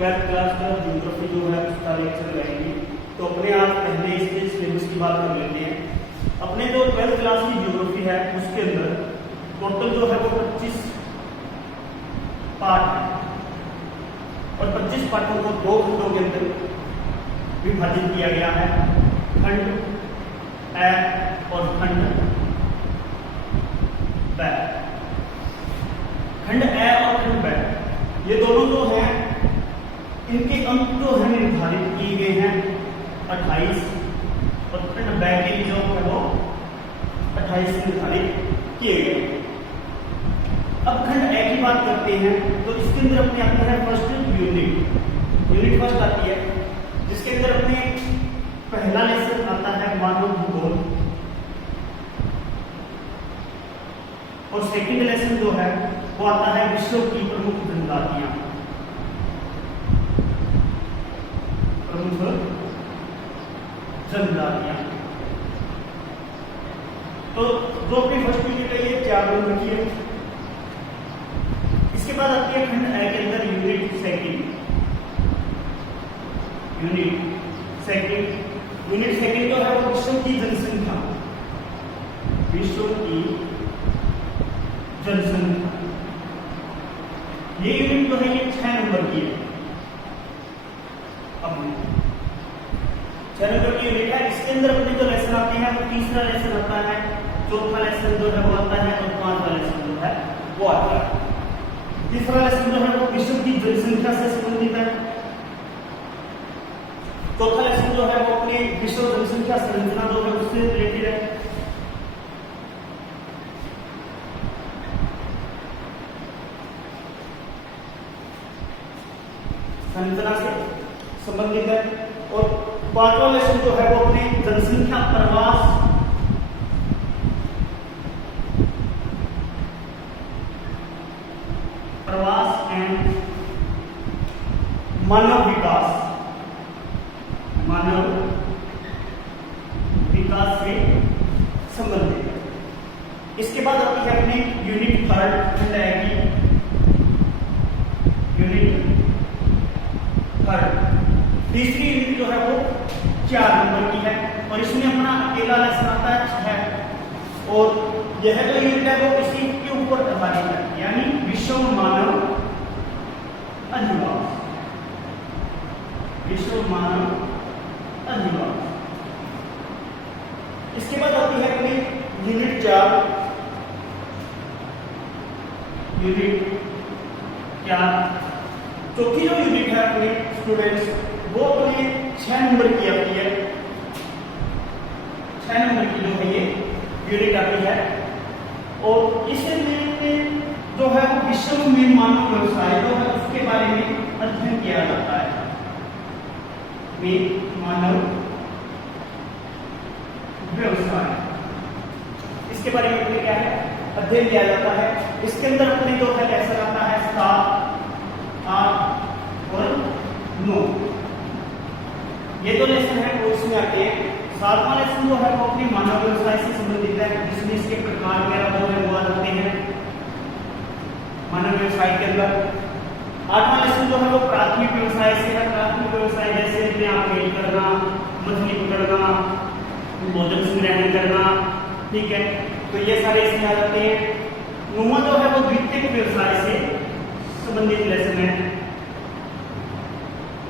12th class का geography जो है उसका लेक्चर रहेंगे। तो अपने आप पहले इसके सिलेबस की बात कर लेते हैं। अपने जो 12th क्लास की ज्योग्राफी है उसके अंदर टोटल जो है वो 25 पार्ट है और 25 पार्टों को 2 खंडों के अंदर विभाजित किया गया है, खंड ए और खंड ब। खंड ए और खंड ब ये दोनों जो हैं इनके अंक जो है निर्धारित किए गए हैं 28 और खंड ब के लिए जो है वो 28 निर्धारित किए गए। अब खंड ए की बात करते हैं तो इसके अंदर अपने आता है फर्स्ट यूनिट फर्स्ट आती है, जिसके अंदर अपने पहला लेसन आता है मानव भूगोल और सेकंड लेसन जो है वो आता है विश्व की प्रमुख जनजातियां। तो जो अपनी फर्स्ट यूनिट है ये 4 नंबर की है। इसके बाद आती है खंड ए के अंदर यूनिट सेकंड जो है वो विश्व की जनसंख्या ये यूनिट जो है ये 6 नंबर की है। अब 6 नंबर की यूनिट है। इसके अंदर अपने जो लेसन आते हैं वो तीसरा लेसन आता है, चौथा लेसन जो है वो आता है और पांचवा लेसन जो है वो आता है। तीसरा लेसन जो है वो विश्व की जनसंख्या से संबंधित है। चौथा लेसन जो है वो अपने विश्व जनसंख्या संरचना जो है उससे रिलेटेड है। संरचना से संबंधित है। और पांचवा लेसन जो है वो अपने जनसंख्या प्रवास एंड मानव विकास से संबंधित है। इसके बाद आती है अपनी यूनिट थर्ड खंड ए की यूनिट थर्ड। तीसरी यूनिट जो है वो 4 नंबर की है और इसमें अपना अकेला लेसन आता है और यह जो यूनिट है वो इसी के ऊपर आधारित है, यानी विश्व मानव अधिवास। इसके बाद आती है अपनी यूनिट 4 चौथी जो यूनिट है अपने स्टूडेंट्स वो अपने 6 नंबर की आती है। 6 नंबर की जो है ये यूनिट आती है और इसमें जो है विश्व में मानव व्यवसाय जो है उसके बारे में अध्ययन किया जाता है। मानव व्यवसाय इसके बारे में क्या है अध्ययन किया जाता है। इसके अंदर अपने जो है लेसन आता है 7, 8 और 9। ये जो लेसन है वो इसमें आते हैं। 7वां लेसन जो है वो अपनी मानव व्यवसाय से संबंधित है, जिसमें इसके प्रकार वगैरह जो है वो आ जाते हैं मानव व्यवसाय के अंदर। 8वां लेसन जो है वो प्राथमिक व्यवसाय से है। प्राथमिक व्यवसाय जैसे अपने आप खेल करना, मछली पकड़ना, भोजन संग्रहण करना, ठीक है, तो ये सारे इसमें आ जाते हैं। 9वां जो है वो द्वितीयक व्यवसाय से संबंधित लेसन है,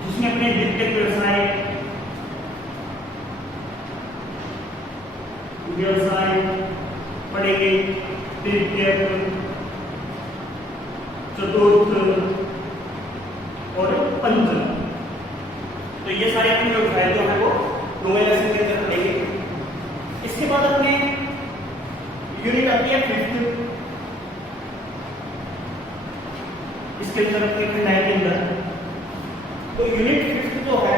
जिसमें अपने द्वितीयक व्यवसाय पढ़ेंगे, तृतीयक, चतुर्थ और पंचम। तो ये सारे अपने व्यवसाय जो है वो 9वें लेसन के अंदर पढ़ेंगे। इसके बाद अपने यूनिट आती है 5th। इसके अंदर अपने खंड ए के अंदर तो यूनिट 5th जो है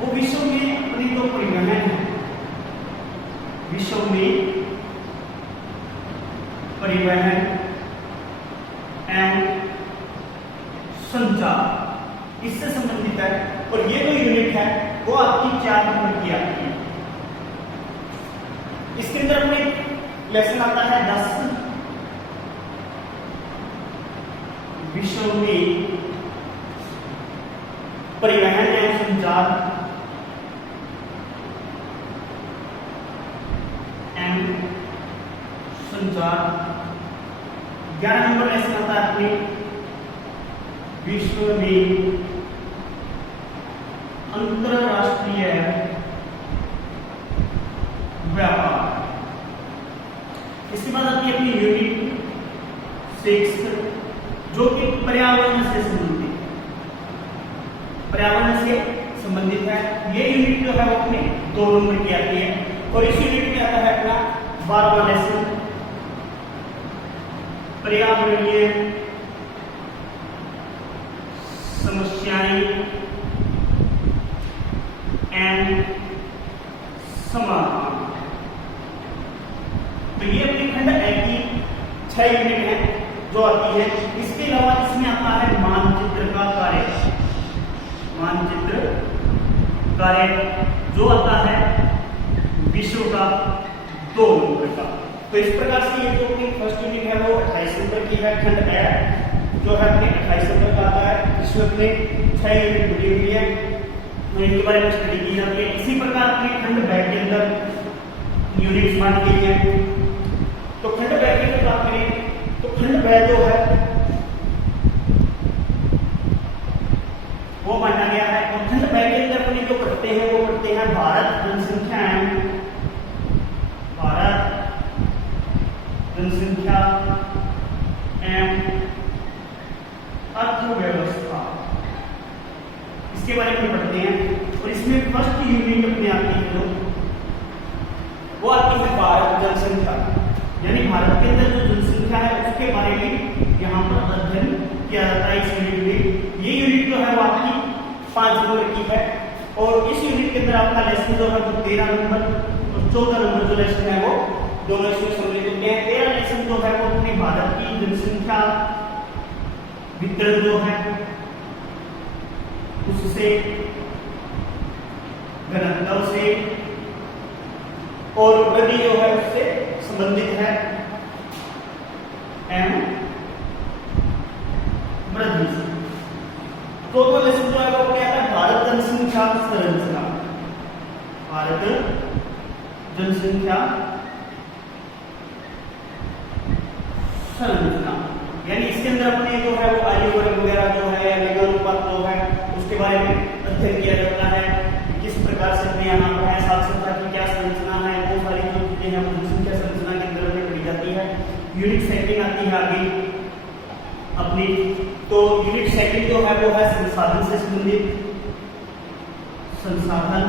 वो विश्व में अपनी जो परिवहन है, विश्व में परिवहन एवं संचार इससे संबंधित है। और ये जो यूनिट है वो आपकी 4 नंबर की आती है। इसके अंदर अपने लेसन आता है 10 विश्व में परिवहन एवं संचार एवं संचार। 11 नंबर लेसन आता है अपने विश्व में अंतरराष्ट्रीय व्यापार। इसके बाद आती है अपनी यूनिट 6 जो कि पर्यावरण से संबंधित है। ये यूनिट जो है वो अपने 2 नंबर की आती है और इस यूनिट में आता है अपना 12वां लेसन पर्यावरणीय समस्याएं एंड समाधान। तो ये अपनी खंड ए की 6 यूनिट है जो आती है। इसके अलावा इसमें आता है मानचित्र का कार्य। मानचित्र कार्य जो आता है विश्व का 2 नंबर का। तो इस प्रकार से ये जो अपनी फर्स्ट यूनिट है वो 28 नंबर की है। खंड ए जो है अपने 28 नंबर का आता है। इसमें अपने 6 यूनिट जुड़ी हुई है, इनके बारे में स्टडी की जाती है। इसी प्रकार अपने खंड बी के अंदर यूनिट्स बांटी गई है। तो खंड बी की अगर बात करें तो खंड बी जो है वो बांटा गया है। और खंड बी के अंदर अपने जो पढ़ते हैं वो पढ़ते हैं भारत जनसंख्या एवं अर्थव्यवस्था, इसके बारे में पढ़ते हैं। और इसमें फर्स्ट यूनिट अपने आती है जो वो आती है भारत जनसंख्या, यानी भारत के अंदर जो जनसंख्या है उसके बारे में यहाँ पर अध्ययन किया जाता है इस यूनिट में। ये यूनिट जो है वो आपकी 5 नंबर की है और इस यूनिट के अंदर आपका लेसन जो है वो 13 नंबर और 14 नंबर जो लेसन है वो दोनों इसमें सम्मिलित होते हैं। 13 लेसन जो है वो अपने भारत की जनसंख्या वितरण जो है उससे, घनत्व से और वृद्धि जो है उससे संबंधित है एवं वृद्धि से। तो लेसन जो है वो अपने आता है भारत जनसंख्या संरचना। भारत जनसंख्या संरचना यानी इसके अंदर अपने जो है वो आयु वर्ग वगैरह जो है लिंगानुपात जो है उसके बारे में अध्ययन किया जाता है। किस प्रकार से अपने यहाँ पर है साक्षरता की क्या संरचना है, वो सारी जो चीजें हैं वो जनसंख्या संरचना के अंदर में पढ़ी जाती है। यूनिट 2 आती है आगे अपनी। तो यूनिट 2 जो है वो है संसाधन से संबंधित संसाधन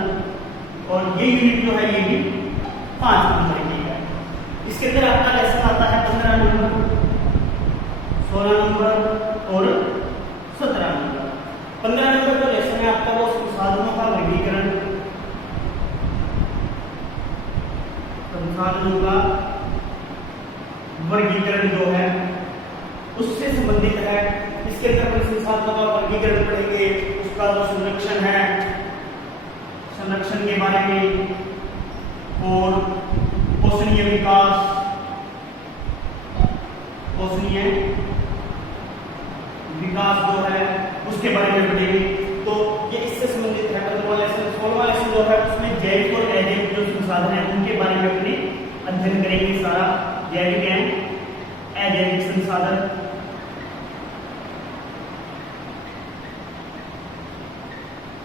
और ये यूनिट जो है ये भी 5 नंबर की है। इसके अंदर आपका लेसन आता है 15 नंबर, 16 नंबर और 17 नंबर। 15 नंबर का लेसन है आपका वो संसाधनों का वर्गीकरण, संसाधनों का वर्गीकरण जो है उससे संबंधित है। इसके अंदर अपने संसाधनों का वर्गीकरण पढ़ेंगे, उसका जो संरक्षण है, संरक्षण के बारे में और पोषणीय विकास, पोषणीय विकास जो है उसके बारे में पढ़ेंगे। तो ये इससे संबंधित है। 15वां लेसन। 16वां लेसन जो है उसमें जैविक और अजैविक जो संसाधन है उनके बारे में अपने अध्ययन करेंगे। सारा जैविक एवं अजैविक संसाधन,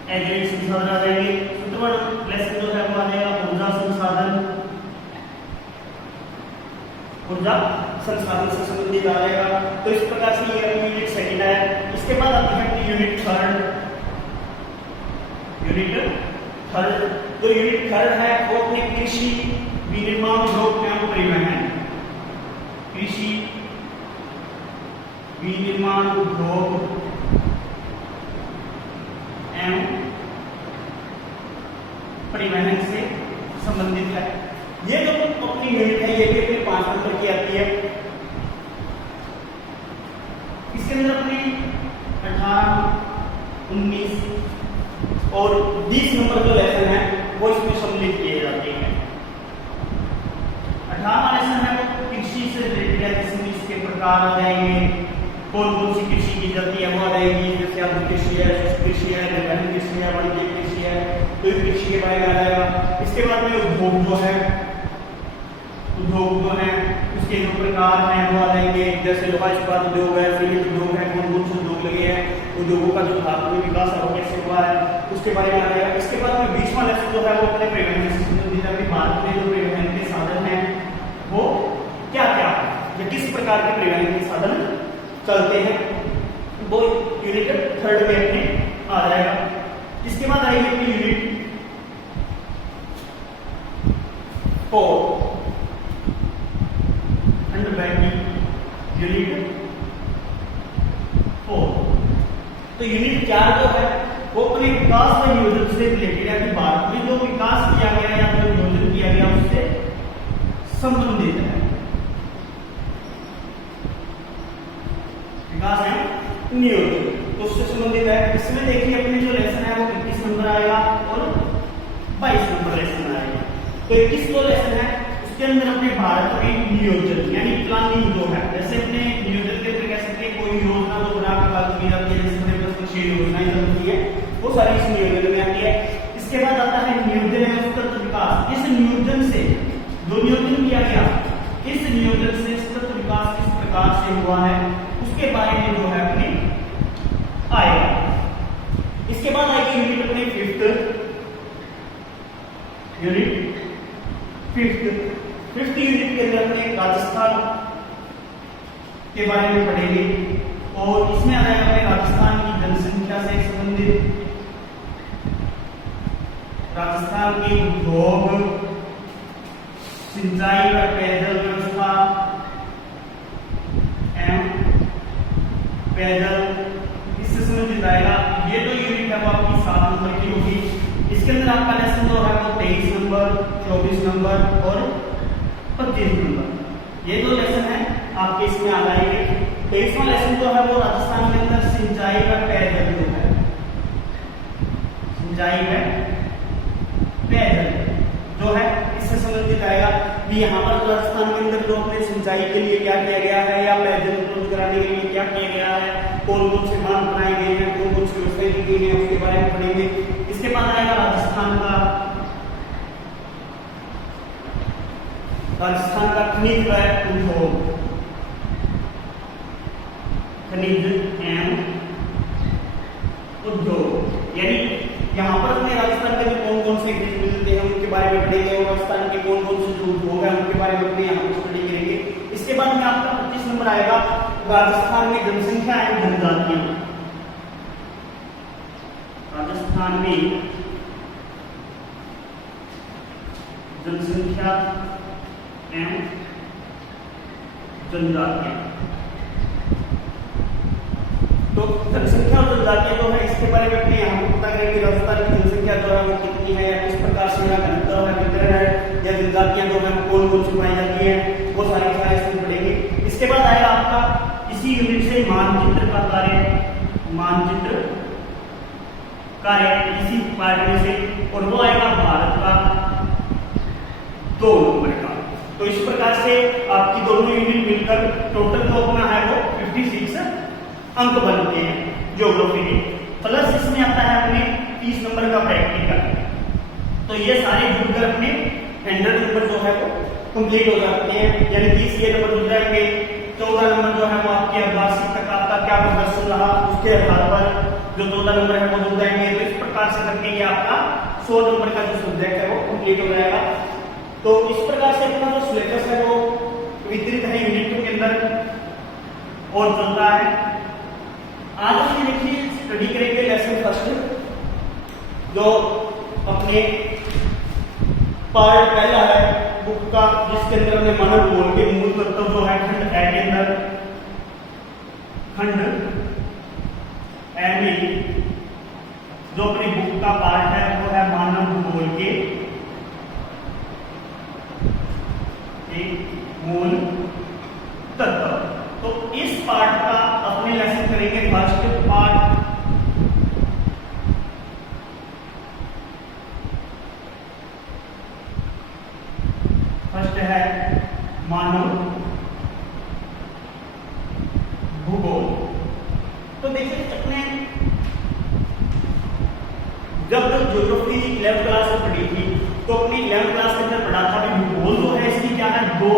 अजैविक संसाधन आ जाएंगे। 17वां लेसन जो है वो आ जाएगा ऊर्जा संसाधन, ऊर्जा संसाधन से संबंधित आ जाएगा। तो इस प्रकार से ये यूनिट 2 है। इसके बाद आती है अपनी यूनिट 3। तो यूनिट 3 है वो अपने कृषि, विनिर्माण, उद्योग एवं परिवहन। कृषि, विनिर्माण, उद्योग एवं परिवहन से संबंधित है। ये जो अपनी यूनिट है ये भी अपने 5 नंबर की आती है। इसके अंदर अपने 18, 19 और 20 नंबर जो लेसन है वो इसमें सम्मिलित किए जाते हैं। 18वां लेसन है वो कृषि से रिलेटेड है, जिसमें इसके प्रकार आ जाएंगे, कौन कौन सी कृषि की जाती है वो आ जाएगी, जैसे आधुनिक कृषि है, कृषि है, है, वाणिज्यिक कृषि है, तो कृषि के बारे में आ जाएगा। इसके बाद में उद्योग जो है, उद्योग जो है उसके जो प्रकार हैं वो आ जाएंगे, जैसे लोहा इस्पात उद्योग है, सीमेंट उद्योग है, कौन कौन से उद्योग लगे हैं, उद्योगों का जो भारत में विकास है वो कैसे हुआ है, उसके बारे में आ जाएगा। इसके बाद में 20वां लेसन जो है वो अपने परिवहन से संबंधित है। भारत में जो परिवहन के साधन हैं वो क्या क्या है, या किस प्रकार के परिवहन के साधन चलते हैं, वो यूनिट 3 में अपने आ जाएगा। इसके बाद आएगी अपनी यूनिट 4 अंडर ब्रैकेट यूनिट 4। तो यूनिट 4 जो है वो अपने विकास व नियोजन से रिलेटेड है कि भारत में जो विकास किया गया या जो नियोजन किया गया उससे संबंधित है। विकास है नियोजन, तो उससे संबंधित है। इसमें देखिए अपने जो लेसन है वो 21 नंबर आएगा और 22 नंबर लेसन आएगा। तो 21 जो लेसन है उसके अंदर अपने भारत में नियोजन यानी प्लानिंग जो है, जैसे अपने नियोजन के अंदर कह सकते हैं कोई योजना जो बना के लागू की जाती है, जैसे अपने पास 6 योजनाएं चलती है वो सारी इस नियोजन में आती है। इसके बाद आता है नियोजन है सतत विकास। इस नियोजन से जो नियोजन किया गया, इस नियोजन से सतत विकास किस प्रकार से हुआ है उसके बारे में जो है अपने आएगा। इसके बाद आएगी यूनिट अपनी 5th यूनिट के अंदर अपने राजस्थान के बारे में पढ़ेंगे और इसमें आ जाएगा अपने राजस्थान की जनसंख्या से संबंधित, राजस्थान के उद्योग, सिंचाई व पेयजल व्यवस्था एवं पेयजल, इससे संबंधित आएगा। ये जो यूनिट है वो आपकी 7 नंबर की होगी। इसके अंदर आपका लेसन जो है वो 23 नंबर, 24 नंबर और 25 नंबर, ये दो लेसन है आपके इसमें आ जाएंगे। 23वां लेसन जो है वो राजस्थान के अंदर सिंचाई व पेयजल जो है, सिंचाई व पेयजल जो है इससे संबंधित आएगा कि यहाँ पर राजस्थान के अंदर जो अपने सिंचाई के लिए क्या किया गया है या पेयजल उपलब्ध कराने के लिए क्या किया गया है, कौन कौन से बांध बनाए गए हैं, कौन कौन सी व्यवस्थाएं की गई हैं, उसके बारे में पढ़ेंगे। इसके बाद आएगा राजस्थान का खनिज व उद्योग, खनिज एवं उद्योग, यानी यहाँ पर अपने राजस्थान के कौन कौन से खनिज मिलते हैं उनके बारे में पढ़ेंगे और राजस्थान के कौन कौन से जो उद्योग है उनके बारे में अपने यहाँ पर स्टडी करेंगे। इसके बाद में आपका 25 नंबर आएगा राजस्थान में जनसंख्या एवं जनजातियां। राजस्थान में जनसंख्या एवं जनजातियां, तो जनसंख्या और जनजातियां जो है इसके बारे में अपने यहाँ पर पता करेंगे। राजस्थान की जनसंख्या जो है वो कितनी है, किस प्रकार से यहाँ घनत्व है, वितरण है, या जनजातियां जो है कौन कौन सी पाई जाती है, वो सारे इसमें पढ़ेंगे। इसके बाद आएगा आपका इसी यूनिट से मानचित्र का कार्य, मानचित्र कार्य इसी पार्ट में से, और वो आएगा भारत का 2 नंबर का। तो इस प्रकार से आपकी दोनों यूनिट मिलकर टोटल जो अपना है वो 56 अंक बनते हैं ज्योग्राफी के। प्लस इसमें आता है अपने 30 नंबर का प्रैक्टिकल। तो ये सारे जुड़कर अपने 100 नंबर जो है वो कंप्लीट हो जाते हैं, यानी 30 ये नंबर जुड़ जाएंगे। 14 नंबर जो है वो आपके वार्षिक तक आपका क्या प्रदर्शन रहा उसके आधार पर जो 14 नंबर है वो जुड़ जाएंगे। तो इस प्रकार से करके ये आपका 100 नंबर का जो सब्जेक्ट है वो कंप्लीट हो जाएगा। तो इस प्रकार से अपना जो सिलेबस है वो वितरित है यूनिट के अंदर और चलता है। आज हम देखिए स्टडी करेंगे लेसन फर्स्ट, जो अपने पार्ट पहला है बुक का, जिसके अंदर हमने मानव भूगोल के मूल तत्व जो है खंड ए के अंदर, खंड ए में जो अपनी बुक का पार्ट है वो है मानव भूगोल के मूल तत्व। तो इस पार्ट का अपने लेसन करेंगे फर्स्ट पार्ट। फर्स्ट है मानव भूगोल। तो देखिए अपने जब ज्योग्राफी 11th क्लास में पढ़ी थी तो अपनी 11th क्लास के अंदर पढ़ा था कि भूगोल जो है इसकी क्या है, दो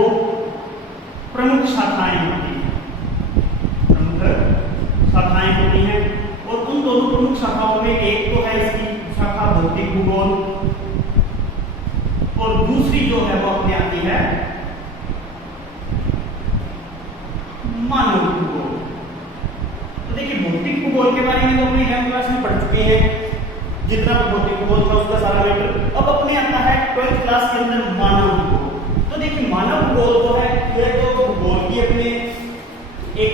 प्रमुख शाखाएं होती हैं, प्रमुख शाखाएं होती हैं। और उन दोनों प्रमुख शाखाओं में एक तो है इसकी शाखा भौतिक भूगोल और दूसरी जो है वो अपने आती है मानव भूगोल। तो देखिए भौतिक भूगोल के बारे में तो अपनी 11th क्लास में पढ़ चुके हैं, जितना भी भौतिक भूगोल था उसका सारा मैटर। अब अपने आता है 12th क्लास के अंदर मानव भूगोल। तो देखिए मानव भूगोल जो है यह तो भूगोल की अपने एक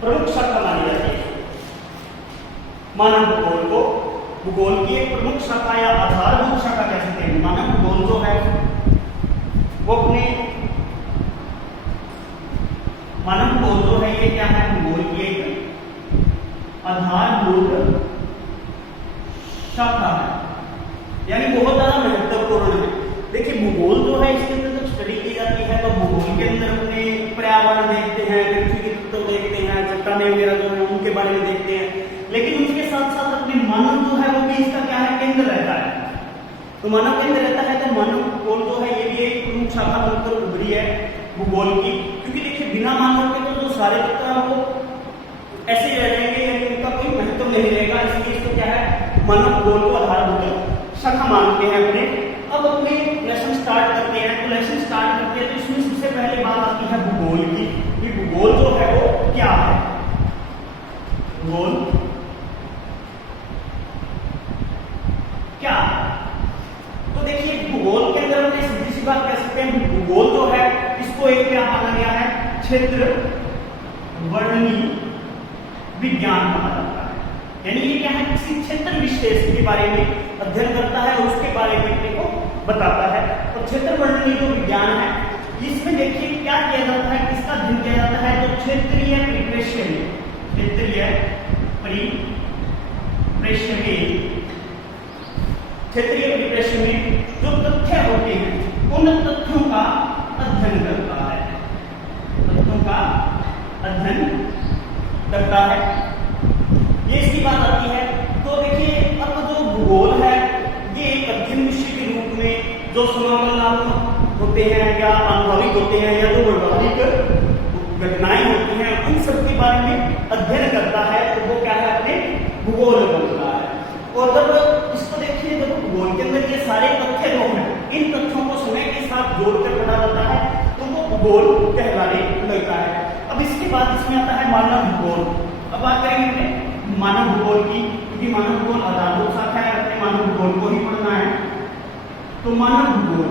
प्रमुख शाखा मानी जाती है। मानव भूगोल को भूगोल की एक प्रमुख शाखा या आधारभूत शाखा कह सकते हैं। मानव भूगोल जो है वो अपने मानव भूगोल जो है ये क्या है, भूगोल की एक आधारभूत शाखा है, यानी बहुत ज्यादा महत्वपूर्ण है। देखिए भूगोल जो है इसके अंदर जब स्टडी की जाती है तो भूगोल के अंदर अपने पर्यावरण देखते हैं, पृथ्वी के तत्व देखते हैं, चट्टानें वगैरह जो है उनके बारे में देखते हैं, लेकिन उसके साथ साथ अपने मानव जो है वो भी इसका क्या है, केंद्र रहता है। तो मानव केंद्र रहता है तो मानव भूगोल जो है ये भी एक प्रमुख शाखा बनकर उभरी है भूगोल की। क्योंकि देखिए बिना मानव के तो जो सारे तत्व है वो ऐसे ही रह जाएंगे, यानी उनका कोई महत्व नहीं रहेगा। इसलिए इसको क्या है, मानव भूगोल को आधारभूत शाखा मानते हैं अपने। अब अपने लेसन स्टार्ट करते हैं। तो लेसन स्टार्ट करते हैं तो इसमें सबसे पहले बात आती है भूगोल की, कि भूगोल जो है वो क्या है। भूगोल क्या है? तो देखिए भूगोल के अंदर हम सीधी सी बात कह सकते हैं, भूगोल जो है इसको एक क्या माना गया है, क्षेत्र वर्णनी विज्ञान माना जाता है। यानी ये क्या है, किसी क्षेत्र विशेष के बारे में अध्ययन करता है और उसके बारे में अपने को बताता है। और क्षेत्र वर्णनी जो विज्ञान है इसमें देखिए क्या किया जाता है, किसका अध्ययन किया जाता है, जो क्षेत्रीय परिप्रेक्ष्य में, क्षेत्रीय परिप्रेक्ष्य में, क्षेत्रीय परिप्रेक्ष्य में जो तथ्य होते हैं उन तथ्यों का अध्ययन करता है, तथ्यों का अध्ययन करता है। ये इसकी बात आती है। तो देखिए अब जो भूगोल है ये एक अध्ययन विषय के रूप में जो समाकलनात्मक होते हैं या आनुभविक होते हैं या जो व्यवहारिक घटनाएं होती हैं उन सब के बारे में अध्ययन करता है। तो वो क्या है, अपने भूगोल बनता है। और जब इसको देखिए, जब भूगोल के अंदर ये सारे तथ्य जो हैं इन तथ्यों को समय के साथ जोड़कर पढ़ा जाता है तो वो भूगोल कहलाने लगता है। अब इसके बाद इसमें आता है मानव भूगोल। अब बात करेंगे मानव भूगोल की, क्योंकि मानव भूगोल आधारभूत शाखा है, अपने मानव भूगोल को ही पढ़ना है। तो मानव भूगोल,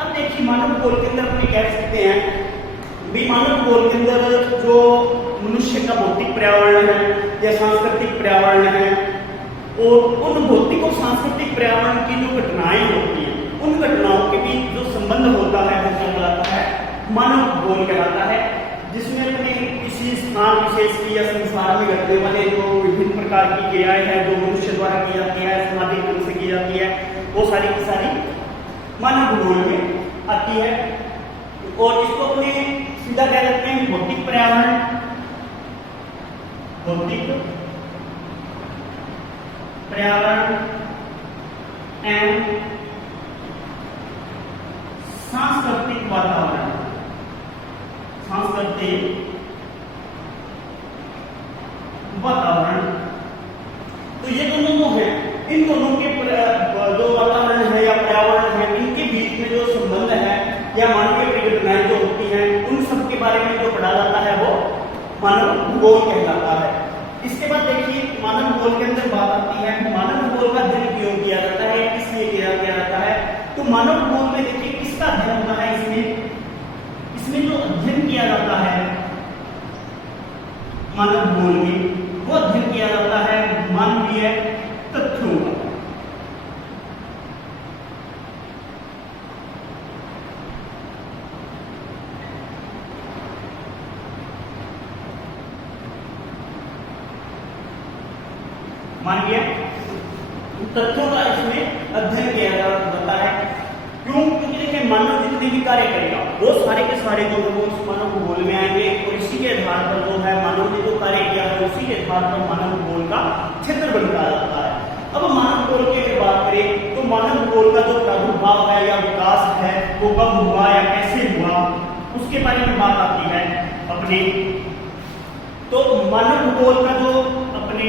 अब देखिए मानव भूगोल के अंदर अपने कह सकते हैं भी मानव भूगोल के अंदर जो मनुष्य का भौतिक पर्यावरण है या सांस्कृतिक पर्यावरण है और उन भौतिक और सांस्कृतिक पर्यावरण की जो घटनाएं होती हैं उन घटनाओं के बीच जो संबंध होता है वो कहलाता है मानव भूगोल कहलाता है। जिसमें अपने किसी स्थान विशेष की या संसार में घटने वाले जो विभिन्न प्रकार की क्रियाएं हैं जो मनुष्य द्वारा की जाती है, सामाजिक रूप से की जाती है, वो सारी की सारी मानव भूगोल में आती है। और इसको अपने सीधा कह सकते हैं भौतिक पर्यावरण, भौतिक पर्यावरण एवं सांस्कृतिक वातावरण, सांस्कृतिक वातावरण। तो ये दोनों जो है इन दोनों के जो वातावरण है या पर्यावरण है इनके बीच में जो संबंध है या मानवीय परिघटनाएं जो होती हैं उन सब के बारे में जो पढ़ा जाता है वो मानव भूगोल कहलाता है। इसके बाद देखिए मानव भूगोल के अंदर बात आती है कि मानव भूगोल का अध्ययन क्यों किया जाता है, किस लिए किया जाता है। तो मानव भूगोल में देखिए किसका अध्ययन होता है, इसमें जो अध्ययन किया जाता है मानव भूगोल में वो अध्ययन किया जाता है मानवीय तथ्यों का। मानवीय तथ्यों का इसमें अध्ययन किया जाता है। क्यों? क्योंकि देखिए मानव जितने भी कार्य करेगा वो सारे के सारे जो है वो इस मानव भूगोल में आएंगे, और इसी के आधार पर जो है मानव ने जो कार्य किया है उसी के आधार पर मानव भूगोल का क्षेत्र बनता जाता है। अब मानव भूगोल की अगर बात करें तो मानव भूगोल का जो प्रादुर्भाव है या विकास है वो कब हुआ या कैसे हुआ उसके बारे में बात आती है अपने। तो मानव भूगोल का जो अपने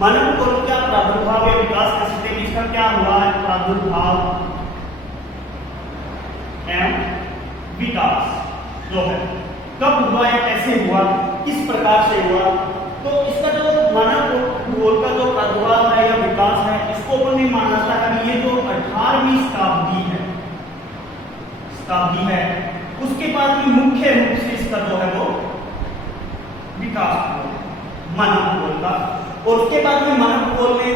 मानव भूगोल का प्रादुर्भाव या विकास के बीच का क्या हुआ है, प्रादुर्भाव एवं विकास जो है कब हुआ या कैसे हुआ, किस प्रकार से हुआ। तो इसका जो मानव भूगोल का जो प्रादुर्भाव है या विकास है इसको अपन ने माना था कि ये जो 18वीं शताब्दी है उसके बाद में मुख्य रूप से इसका जो है वो विकास हुआ मानव भूगोल का। और उसके बाद में मानव भूगोल ने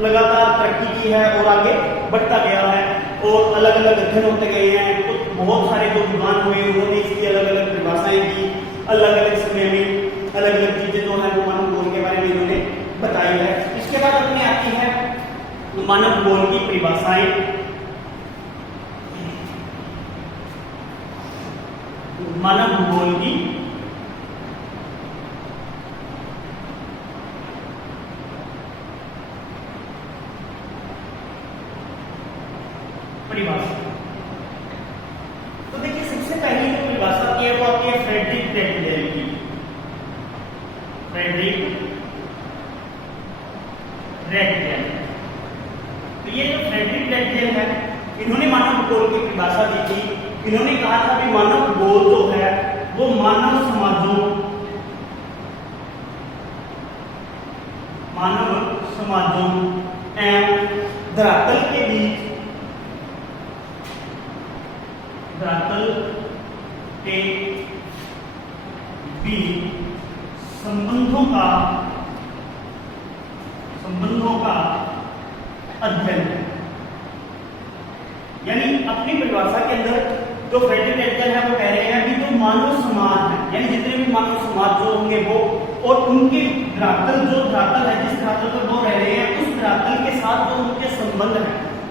लगातार तरक्की की है और आगे बढ़ता गया है और अलग अलग अध्ययन होते गए हैं। कुछ बहुत सारे जो विद्वान हुए उन्होंने इसकी अलग अलग परिभाषाएं की, अलग अलग समय में अलग अलग चीजें जो है वो मानव भूगोल के बारे में इन्होंने बताई है। इसके बाद अपने आती है मानव भूगोल की परिभाषाएं। मानव भूगोल की परिभाषा। तो देखिए सबसे पहली जो परिभाषा की है वो आती है फ्रेडरिक रेटजेल की। फ्रेडरिक रेटजेल, तो ये जो फ्रेडरिक रेटजेल है इन्होंने मानव भूगोल की परिभाषा दी थी। इन्होंने कहा था कि मानव भूगोल जो है वो मानव समाजों एवं धरातल के बीच संबंधों का अध्ययन है। यानी अपनी परिभाषा के अंदर जो फ्रेडरिक रेटजेल है वो कह रहे हैं कि जो मानव समाज है यानी जितने भी मानव समाज जो होंगे वो और उनके धरातल है जिस धरातल पर वो रह रहे हैं उस धरातल के साथ जो उनके संबंध है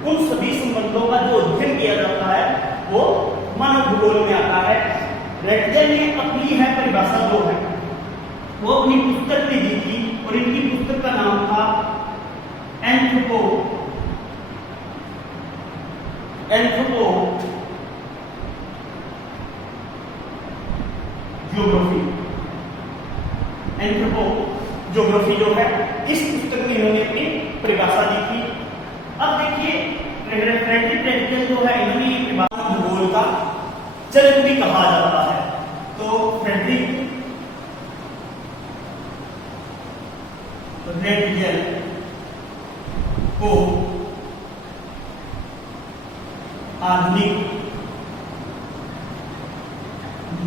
उन सभी संबंधों का जो अध्ययन किया जाता है वो मानव भूगोल में आता है। रेटजेल ने अपनी है परिभाषा जो है वो अपनी पुस्तक में दी थी और इनकी पुस्तक का नाम था एंथ्रोपोज्योग्राफी जो है इस पुस्तक में इन्होंने अपनी परिभाषा दी थी। अब देखिए फ्रेडरिक रेटजेल जो है इन्होंने ये परिभाषा भूगोल का जनक भी कहा जाता है। तो फ्रेडरिक रेटजेल को आधुनिक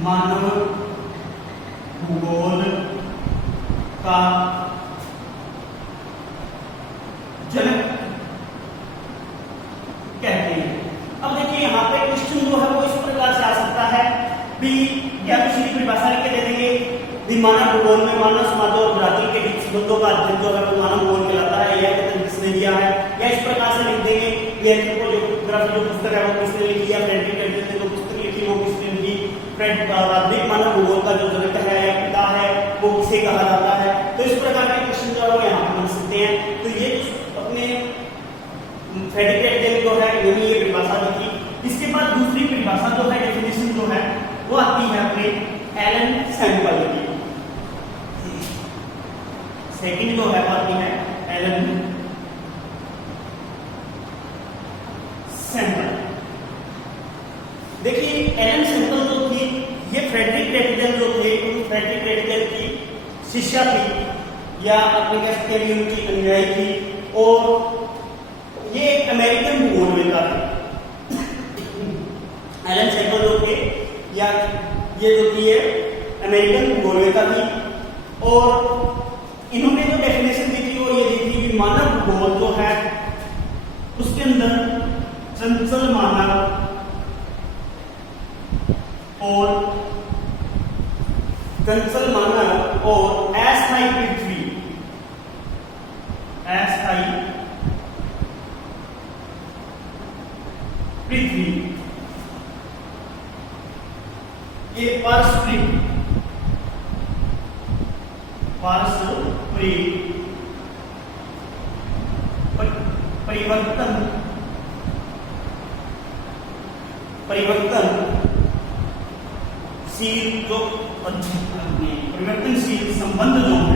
मानव भूगोल का जनक कहते हैं। अब देखिए यहाँ पे क्वेश्चन जो है वो इस प्रकार से आ सकता है भी या किसी की परिभाषा लिख के दे देंगे भी मानव भूगोल में मानव समाजों और धरातल के बीच संबंधों का अध्ययन जो है वो मानव भूगोल कहलाता है। यह कथन किसने दिया है, या इस प्रकार से लिख देंगे ये एंथ्रोपोज्योग्राफी जो पुस्तक है वो किसने लिखी है, फ्रेडरिक रेटजेल ने जो पुस्तक लिखी वो किसने लिखी, आधुनिक मानव भूगोल का जो जनक है या पिता है वो किसे कहा जाता है। तो इस प्रकार के क्वेश्चन जो है वो यहाँ पर बन सकते हैं। तो ये अपने फ्रेडरिक रेटजेल जो है इन्होंने ये परिभाषा दी थी। इसके बाद दूसरी परिभाषा जो है डेफिनेशन जो है वो आती है अपने एलन सैम्पल की। सेकंड जो है आती है एलन सैम्पल। देखिए एलन सैम्पल जो थी ये फ्रेडरिक रेटजेल जो थे फ्रेडरिक रेटजेल की शिष्या थी या अपने कह सकते हैं उनकी अनुयायी थी और ये अमेरिकन भूगोलवेत्ता थे। एलन सैम्पल जो थे या ये जो थी अमेरिकन भूगोलवेत्ता थी और इन्होंने जो डेफिनेशन दी थी वो ये दी थी कि मानव भूगोल जो है उसके अंदर चंचल मानव और अस्थायी अस्थायी पृथ्वी, ये पारस्परिक परिवर्तनशील संबंध जो है,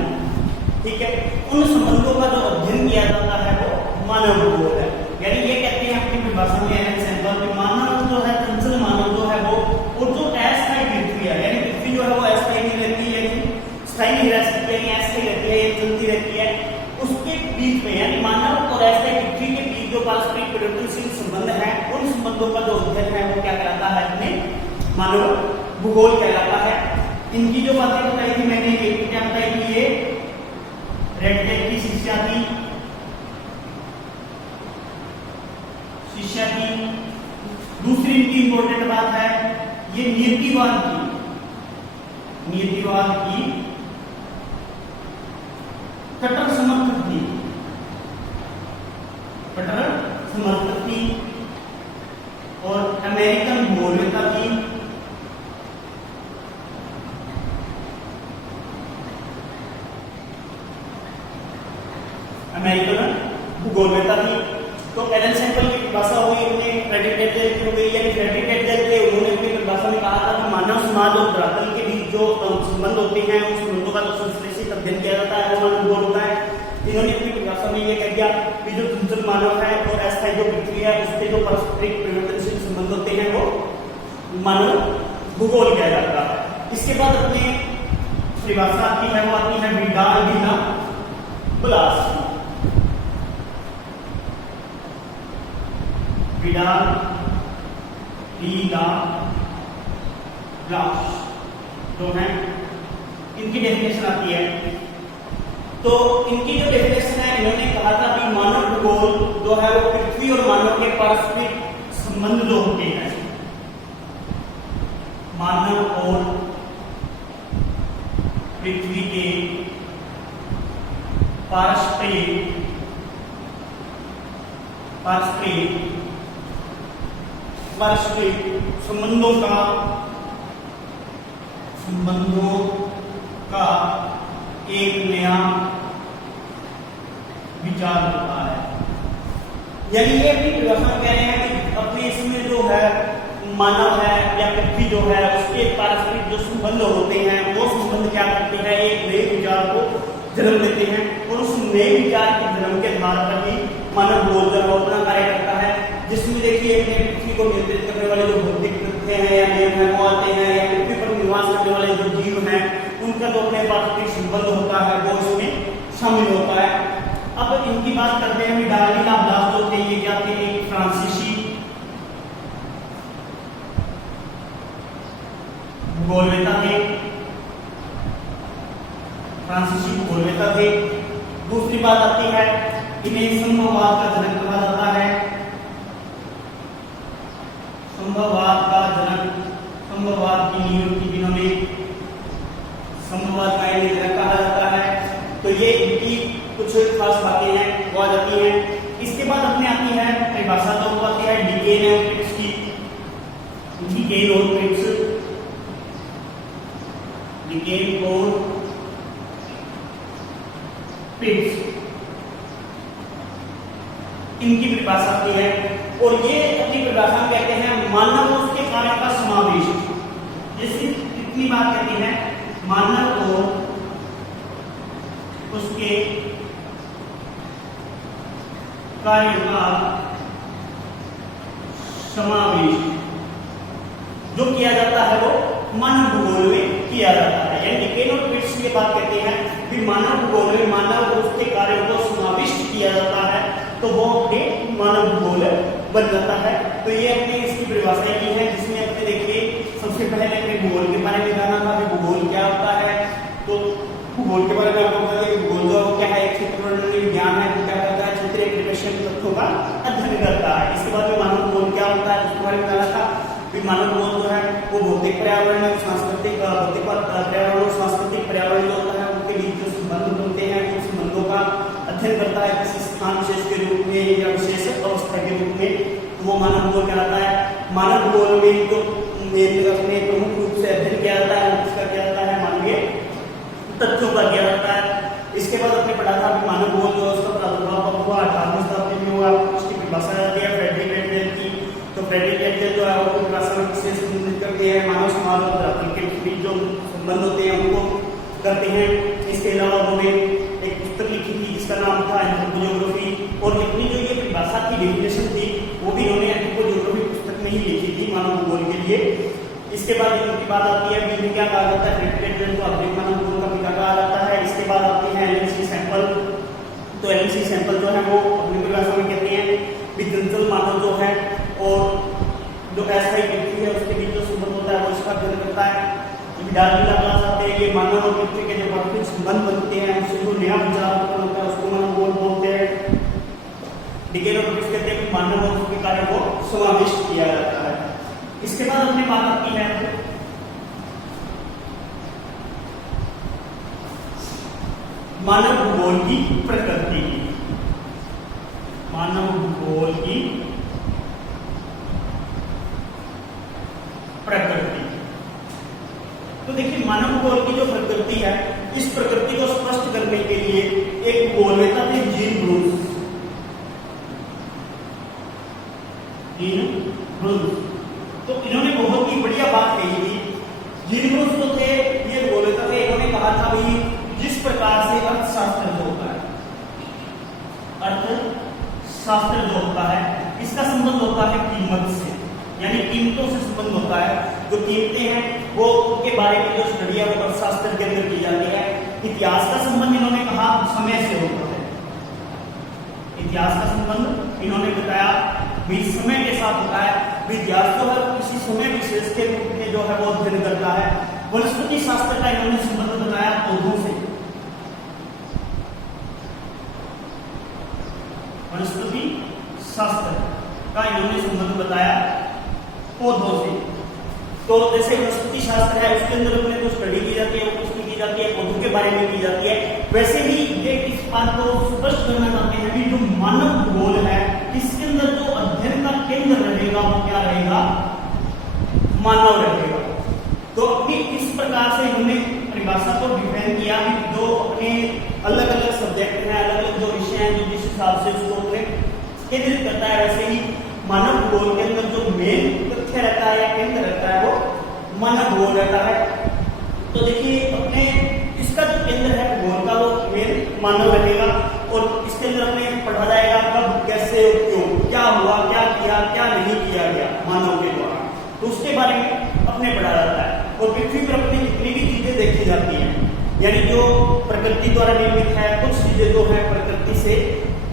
ठीक है, उन संबंधों का जो अध्ययन किया जाता है वो मानव भूगोल है। यानी ये कहते हैं अपनी परिभाषा में एग्जांपल में मानव जो है, चंचल मानव जो है वो, और जो अस्थायी पृथ्वी है, यानी पृथ्वी जो है वो अस्थायी नहीं रहती है, स्थायी नहीं रह सकती है, अस्थायी रहती है, चलती रहती है, उसके बीच में यानी मानव और अस्थायी पृथ्वी के बीच जो पारस्परिक परिवर्तनशील संबंध है, उन संबंधों का जो अध्ययन है वो क्या कहलाता है, अपने मानव भूगोल कहलाता है। इनकी जो बातें बताई थी मैंने, एक क्या बताई थी, ये रेडबेक की शिष्या थी, दूसरी इनकी इंपॉर्टेंट बात है ये नियतिवाद की कट्टर समर्थक थी और अमेरिकन भूगोलवेत्ता थी, तो एलन सैंपल की भाषा हुई, अपने फ्रेडरिक टेटजेल की हो गई, यानी फ्रेडरिक टेटजेल थे, उन्होंने अपनी भाषा में कहा था कि मानव समाज और धरातल के बीच जो संबंध होते हैं उस संबंधों का जो संश्लेषित अध्ययन किया जाता है वो मानव भूगोल होता है। इन्होंने अपनी भाषा में ये कह दिया कि जो चंचल मानव है और अस्थायी जो पृथ्वी है उसके जो पारस्परिक परिवर्तनशील संबंध होते हैं वो मानव भूगोल कहा जाता है। इसके बाद अपनी परिभाषा आती है, वो आती है विडाल डी ब्लास जो है, इनकी डेफिनेशन आती है। तो इनकी जो डेफिनेशन है, इन्होंने कहा था कि मानव भूगोल जो है वो पृथ्वी और मानव के पारस्परिक संबंध जो होते हैं, मानव और पृथ्वी के पारस्परिक संबंधों का एक नया विचार होता है। यानी ये अपनी परिभाषा कह रहे हैं कि अपने इसमें जो है मानव है या पृथ्वी जो है उसके पारस्परिक जो संबंध होते हैं वो संबंध क्या करते हैं, एक नए विचार को जन्म देते हैं और उस नए विचार के जन्म के आधार पर ही मानव भूगोल जो अपना कार्य करता है, जिसमें देखिए अपने पृथ्वी को नियंत्रित करने वाले जो भौतिक तथ्य हैं या नियम है वो आते हैं, या पृथ्वी पर निवास करने वाले जो जीव हैं उनका जो अपने पारस्परिक संबंध होता है वो इसमें शामिल होता है। अब इनकी बात करते हैं, विडाल डी ब्लास जो थे ये क्या थे, एक फ्रांसीसी भूगोलवेत्ता थे। दूसरी बात आती है, इन्हें संभववाद का जनक कहा जाता है। संभववाद की नींव की जिन्होंने संभववाद का जनक कहा जाता है। तो ये इनकी कुछ खास बातें हैं वो आ जाती हैं। इसके बाद अपने आती है परिभाषा जो आती है डिकेन और पिट्स की। डिकेन और पिट्स इनकी परिभाषा आती है और ये अपनी परिभाषा में कहते हैं मानव और उसके कार्य का समावेश। जैसे कितनी बात कहती है, मानव और उसके कार्य का समावेश जो किया जाता है वो मानव भूगोल में किया जाता है। यानी डिकेन और पिट्स ये बात कहते हैं कि मानव भूगोल में मानव और उसके कार्यों को समाविष्ट किया जाता है तो वो मानव भूगोल बन जाता है। तो ये अपनी इसकी परिभाषा की है, जिसमें अपने देखिए सबसे पहले अपने भूगोल के बारे में जाना था कि भूगोल क्या होता है। तो भूगोल के बारे में आपको बता दें कि भूगोल जो क्या है, एक क्षेत्रवर्णनीय विज्ञान है, क्या करता है, क्षेत्रीय परिवेश तथ्यों का अध्ययन करता है। इसके बाद में मानव भूगोल क्या होता है उसके बारे में जाना था। मानव भूगोल जो है वो भौतिक पर्यावरण, सांस्कृतिक पर्यावरण जो होता है उनके बीच जो संबंध बनते हैं उन संबंधों का अध्ययन करता है किसी स्थान विशेष के रूप में या विशेष अवस्था के रूप में, तो वो मानव भूगोल कहलाता है। मानव भूगोल में जो अपने प्रमुख रूप से अध्ययन किया जाता है उसका क्या जाता है, मानवीय तथ्यों का किया जाता है। इसके बाद अपने पढ़ा था मानव भूगोल जो उसका प्रादुर्भाव हुआ 18वीं शताब्दी में हुआ, उसकी परिभाषा जाती है फ्रेडरिक एंडल की। तो फ्रेडरिक एंडल जो है वो परिभाषा में किससे संबंधित करते हैं, मानव समाज और धरातल के बीच जो संबंध होते हैं उनको करते हैं। इसके अलावा उन्होंने एक पुस्तक लिखी थी जिसका नाम था एंथ्रोपोजियोग्राफी, और अपनी जो ये परिभाषा की डेफिनेशन थी वो भी उन्होंने एंथ्रोपोजियोग्राफी पुस्तक में ही लिखी थी मानव भूगोल के लिए। इसके बाद इनकी बात आती है कि क्या कहा जाता है, फ्रेडरिक एंडल को आधुनिक मानव भूगोल का पिता कहा जाता है। इसके बाद आती है एलन सैंपल। तो एलन सैंपल जो है वो अपनी परिभाषा में कहते हैं विद्यंतल मानव जो है और जो अस्थायी पृथ्वी है उसके बीच जो संबंध होता है वो इसका अध्ययन करता है। डार्विन क्लास आते हैं, ये मानव और पृथ्वी के जो वास्तविक संबंध बनते हैं उससे जो नया विचार उत्पन्न होता है उसको मानव भूगोल बोलते हैं। डिकेन और ब्रिक्स कहते हैं कि मानव और उसके कार्य को समाविष्ट किया जाता है। इसके बाद अपनी बात आती है मानव भूगोल की प्रकृति की। मानव भूगोल की प्रकृति। तो देखिए मानव भूगोल की जो प्रकृति है, इस प्रकृति को स्पष्ट करने के लिए एक भूगोलवेत्ता थे जीन ब्रूस। तो इन्होंने बहुत ही बढ़िया बात कही थी। जीन ब्रूस जो थे ये भूगोलवेत्ता थे, इन्होंने कहा था भाई जिस प्रकार से अर्थशास्त्र जो होता है, अर्थशास्त्र जो होता है इसका संबंध होता है कीमत से, यानी कीमतों से संबंध होता है। जो कीमतें हैं वो उनके बारे में जो स्टडी है वो अर्थशास्त्र के अंदर की जाती है। इतिहास का संबंध इन्होंने कहा समय से होता है। इतिहास का संबंध इन्होंने बताया भी समय के साथ होता है। इतिहास जो है किसी समय विशेष के रूप में जो है वो अध्ययन करता है। वनस्पति शास्त्र का इन्होंने संबंध बताया पौधों से। वनस्पति शास्त्र का इन्होंने संबंध बताया पौधों से। तो जैसे वनस्पति शास्त्र है उसके अंदर अपने जो स्टडी की जाती है वो उसकी की जाती है, पौधों के बारे में की जाती है। वैसे ही ये इस बात को स्पष्ट करना चाहते हैं कि जो मानव भूगोल है इसके अंदर जो अध्ययन का केंद्र रहेगा वो क्या रहेगा, मानव रहेगा। तो अपनी इस प्रकार से इन्होंने परिभाषा को डिफाइन किया कि जो अपने अलग अलग सब्जेक्ट हैं, अलग अलग जो विषय हैं, जो जिस हिसाब से उसको केंद्रित करता है, वैसे ही मानव भूगोल के अंदर जो मेन तथ्य रहता है या केंद्र रहता है वो मानव भूगोल रहता है। तो देखिए अपने इसका जो केंद्र है भूगोल का वो मेन मानव रहेगा और इसके अंदर हमें पढ़ा जाएगा कब, कैसे, क्यों, क्या हुआ, क्या किया, क्या नहीं किया गया मानव के द्वारा, तो उसके बारे में अपने पढ़ा जाता है। और पृथ्वी पर अपनी जितनी भी चीजें देखी जाती हैं, यानी जो प्रकृति द्वारा निर्मित है, कुछ चीजें जो है प्रकृति से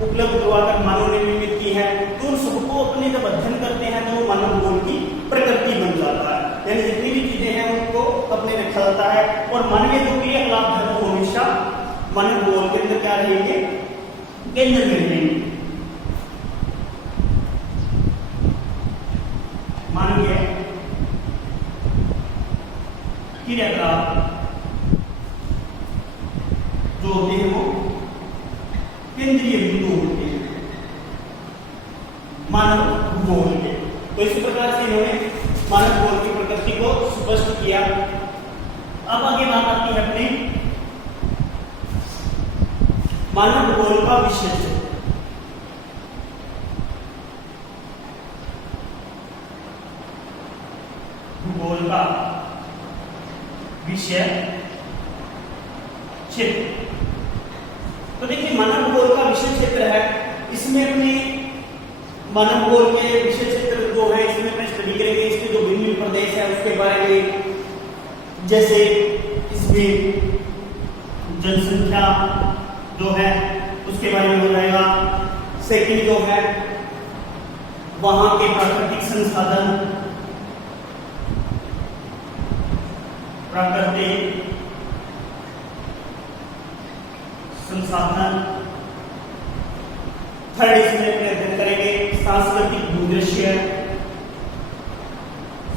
उपलब्ध हुआकर मानव ने निर्मित की है, तो उन सबको अपने जब अध्ययन करते हैं तो वो मानव भूगोल की प्रकृति बन जाता है। यानी जितनी भी चीजें हैं उनको अपने रखा जाता है और मानवीय जो क्रियाकलाप है वो हमेशा मानव भूगोल के अंदर क्या रहेंगे, केंद्र में रहेंगे। मानवीय क्रियाकलाप जो होते हैं वो केंद्रीय बिंदु होते हैं मानव भूगोल के। तो इसी प्रकार से इन्होंने मानव भूगोल की प्रकृति को स्पष्ट किया। अब आगे बात आती है अपने मानव भूगोल का विषय क्षेत्र। भूगोल का विषय क्षेत्र। तो देखिए मानव भूगोल का विषय क्षेत्र है, इसमें अपने मानव भूगोल के विषय क्षेत्र जो है इसमें अपने स्टडी करेंगे इसके जो भिन्न प्रदेश है उसके बारे में, जैसे इसमें जनसंख्या जो है उसके बारे में हो जाएगा। सेकंड जो है वहां के प्राकृतिक संसाधन, प्राकृतिक संसाधन। थर्ड इसमें अध्ययन करेंगे सांस्कृतिक भूदृश्य,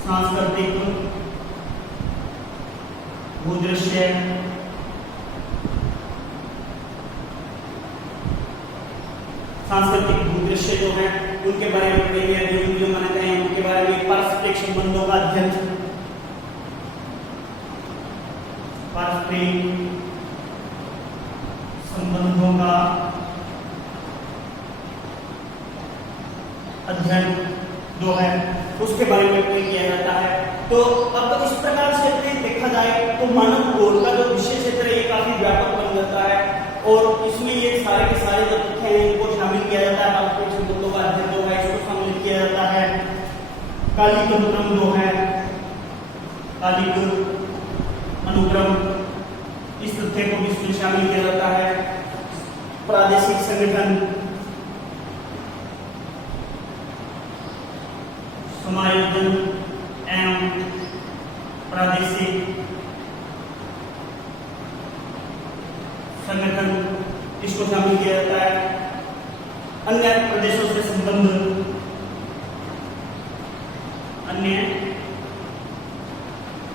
सांस्कृतिक भूदृश्य। सांस्कृतिक भूदृश्य जो है उनके बारे में पढ़ेंगे, जो मानते हैं उनके बारे में, पारस्परिक संबंधों का अध्ययन, पारस्परिक संबंधों का अध्ययन जो है उसके बारे में किया जाता है। तो अब इस प्रकार से देखा जाए तो मानव भूगोल का जो विषय क्षेत्र है ये काफी व्यापक बन जाता है और इसमें ये सारे के सारे जो तथ्य हैं इनको शामिल किया जाता है। पारस्परिक संबंधों का अध्ययन जो है इसको शामिल किया जाता है। कालिक अनुक्रम जो है, कालिक अनुक्रम, इस तथ्य को भी इसमें शामिल किया जाता है। प्रादेशिक संगठन, समायोजन एवं प्रादेशिक संगठन, इसको शामिल किया जाता है। अन्य प्रदेशों से संबंध, अन्य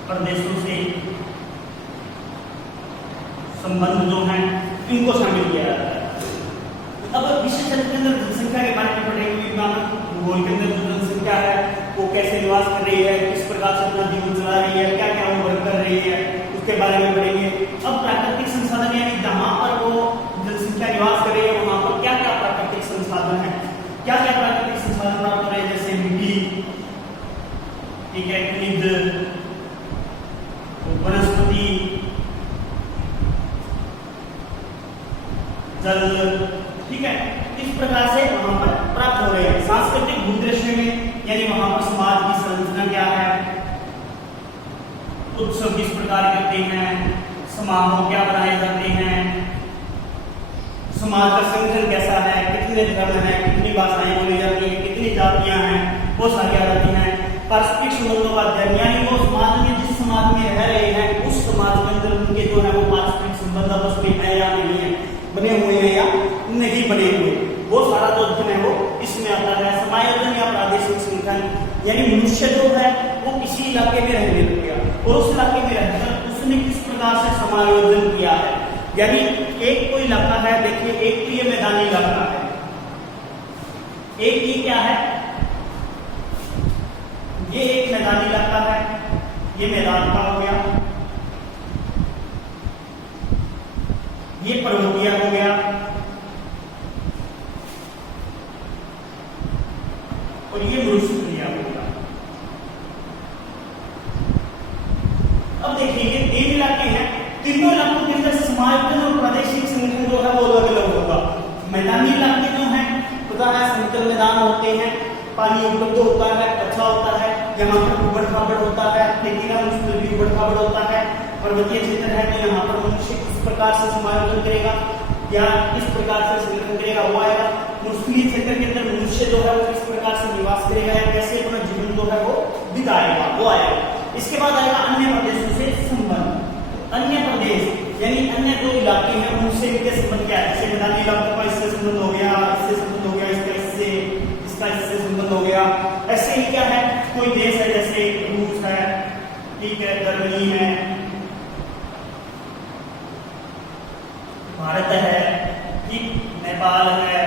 प्रदेशों से संबंध जो हैं इनको शामिल किया जाता है। अब विषय क्षेत्र के अंदर जनसंख्या के बारे में पढ़ेंगे। मानव भूगोल के अंदर जो जनसंख्या है वो कैसे निवास कर रही है, किस प्रकार से अपना जीवन चला रही है, क्या क्या वो वर्क कर रही है, उसके बारे में पढ़ेंगे। अब प्राकृतिक संसाधन यानी जहाँ पर वो जनसंख्या निवास कर रही है वहाँ पर क्या क्या प्राकृतिक संसाधन है, क्या क्या प्राकृतिक संसाधन प्राप्त हो रहे हैं, जैसे मिट्टी, ठीक है, खनिज, वनस्पति, जल, ठीक है, इस प्रकार से वहां पर प्राप्त हो रहे हैं। सांस्कृतिक भूदृश्य में यानी वहां पर समाज की संरचना क्या है, उत्सव किस प्रकार करते हैं, समारोह क्या बनाए जाते हैं, समाज का संगठन कैसा है, कितने धर्म है, कितनी भाषाएं बोली जाती हैं, कितनी जातियां हैं, वो सारी आ जाती हैं। पारस्परिक संबंधों का अध्ययन यानी वो समाज में जिस समाज में रह रहे हैं उस समाज के अंदर उनके जो है वो पारस्परिक संबंध आपस में है या नहीं है, बने हुए हैं या नहीं बने हुए, वो सारा जो अध्ययन है वो इसमें आता है। समायोजन या प्रादेशिक संगठन यानी मनुष्य जो है वो किसी इलाके में रहने लग गया और उस इलाके में रहकर उसने किस प्रकार से समायोजन किया है। यानी एक कोई इलाका है, देखिए एक तो ये मैदानी इलाका है, एक ये क्या है, ये एक मैदानी इलाका है, ये मैदान का हो गया, ये पर्वतीय हो गया और ये मरुस्थलीय हो गया। अब देखिए ये तीन इलाके हैं, तीनों इलाकों के अंदर समायोजन और प्रादेशिक संगठन जो है वो अलग अलग होगा। मैदानी इलाके जो हैं पता है समतल मैदान होते हैं, पानी उपलब्ध होता है, अच्छा होता है, यहाँ पर उबड़ खाबड़ होता है, लेकिन उसमें भी उबड़ खाबड़ होता है। पर्वतीय क्षेत्र है तो यहाँ पर मनुष्य किस प्रकार से समायोजन करेगा या किस प्रकार से संगठन करेगा वो आएगा। मरुस्थलीय क्षेत्र के अंदर मनुष्य जो है वो किस प्रकार से निवास करेगा या कैसे अपना जीवन जो है वो बिताएगा वो आएगा। इसके बाद आएगा अन्य प्रदेशों से संबंध। अन्य प्रदेश यानी अन्य जो इलाके हैं उनसे इनके संबंध क्या है, जैसे मैदानी इलाकों का इससे संबंध हो गया, इससे संबंध हो गया, इसका इससे, इसका इससे संबंध हो गया। ऐसे ही क्या है, कोई देश है जैसे रूस है, ठीक है, जर्मनी है, भारत है, ठीक, नेपाल है,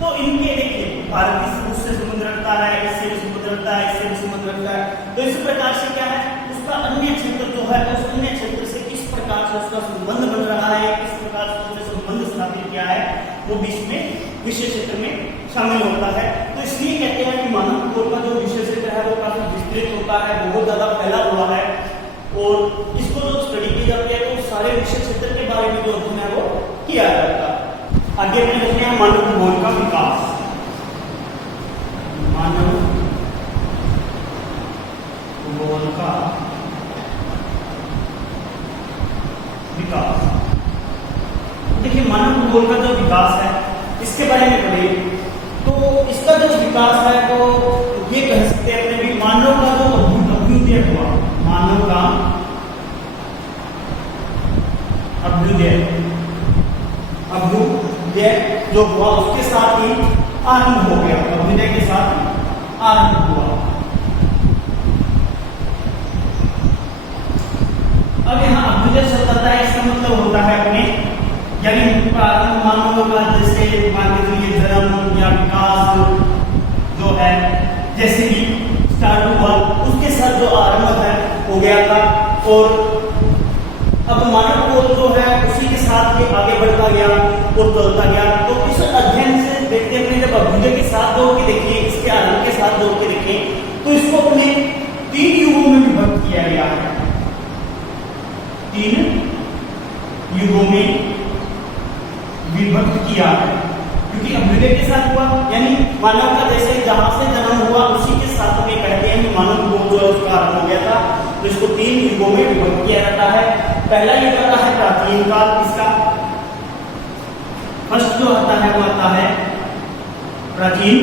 तो इनके देखिए भारत इससे संबंध रखता है, इससे भी संबंध रखता है, इससे भी संबंध रखता है। तो इस प्रकार से क्या है उसका अन्य क्षेत्र जो है उस अन्य क्षेत्र से किस प्रकार से उसका संबंध बन रहा है, किस प्रकार से उसने संबंध स्थापित किया है वो भी इसमें विषय क्षेत्र में शामिल होता है। तो इसलिए कहते हैं कि मानव भूगोल का जो विषय क्षेत्र है वो काफी विस्तृत होता है, बहुत ज्यादा फैला हुआ है और इसको जो स्टडी की जाती है तो सारे विषय क्षेत्र के बारे में जो अध्ययन है वो किया जाता है। आगे अपने देखते हैं मानव भूगोल का विकास। मानव भूगोल का विकास, देखिए मानव भूगोल का जो विकास है इसके बारे में पढ़ें तो इसका जो विकास है तो ये कह सकते हैं अपने भी मानव का जो अभ्युदय हुआ, मानव का अभ्युदय जो हुआ उसके साथ ही आरंभ हो गया, अभ्युदय के साथ आरंभ हुआ। अब यहाँ अभ्युदय शब्द आता है, इसका मतलब होता है अपने यानी मानव का जैसे मान के चलिए जन्म या विकास जो है जैसे भी स्टार्ट हुआ उसके साथ जो आरंभ है हो गया था, और अब मानव को जो है उसी के साथ ये आगे बढ़ता गया और चलता गया। तो इस अध्ययन से देखते अपने जब अभ्युदय के साथ जोड़ के देखिए, इसके आरंभ के साथ जोड़ के देखें तो इसको अपने 3 युगों में विभक्त किया गया है। 3 युगों में विभक्त किया है, क्योंकि अभ्युदय के साथ हुआ यानी मानव का जैसे जहां से जन्म हुआ उसी के साथ में कहते हैं कि मानव युग जो है उसका आरंभ हो गया था। तो इसको 3 युगों में विभक्त किया जाता है। पहला युग आता है प्राचीन काल, इसका फर्स्ट जो आता है वो आता है प्राचीन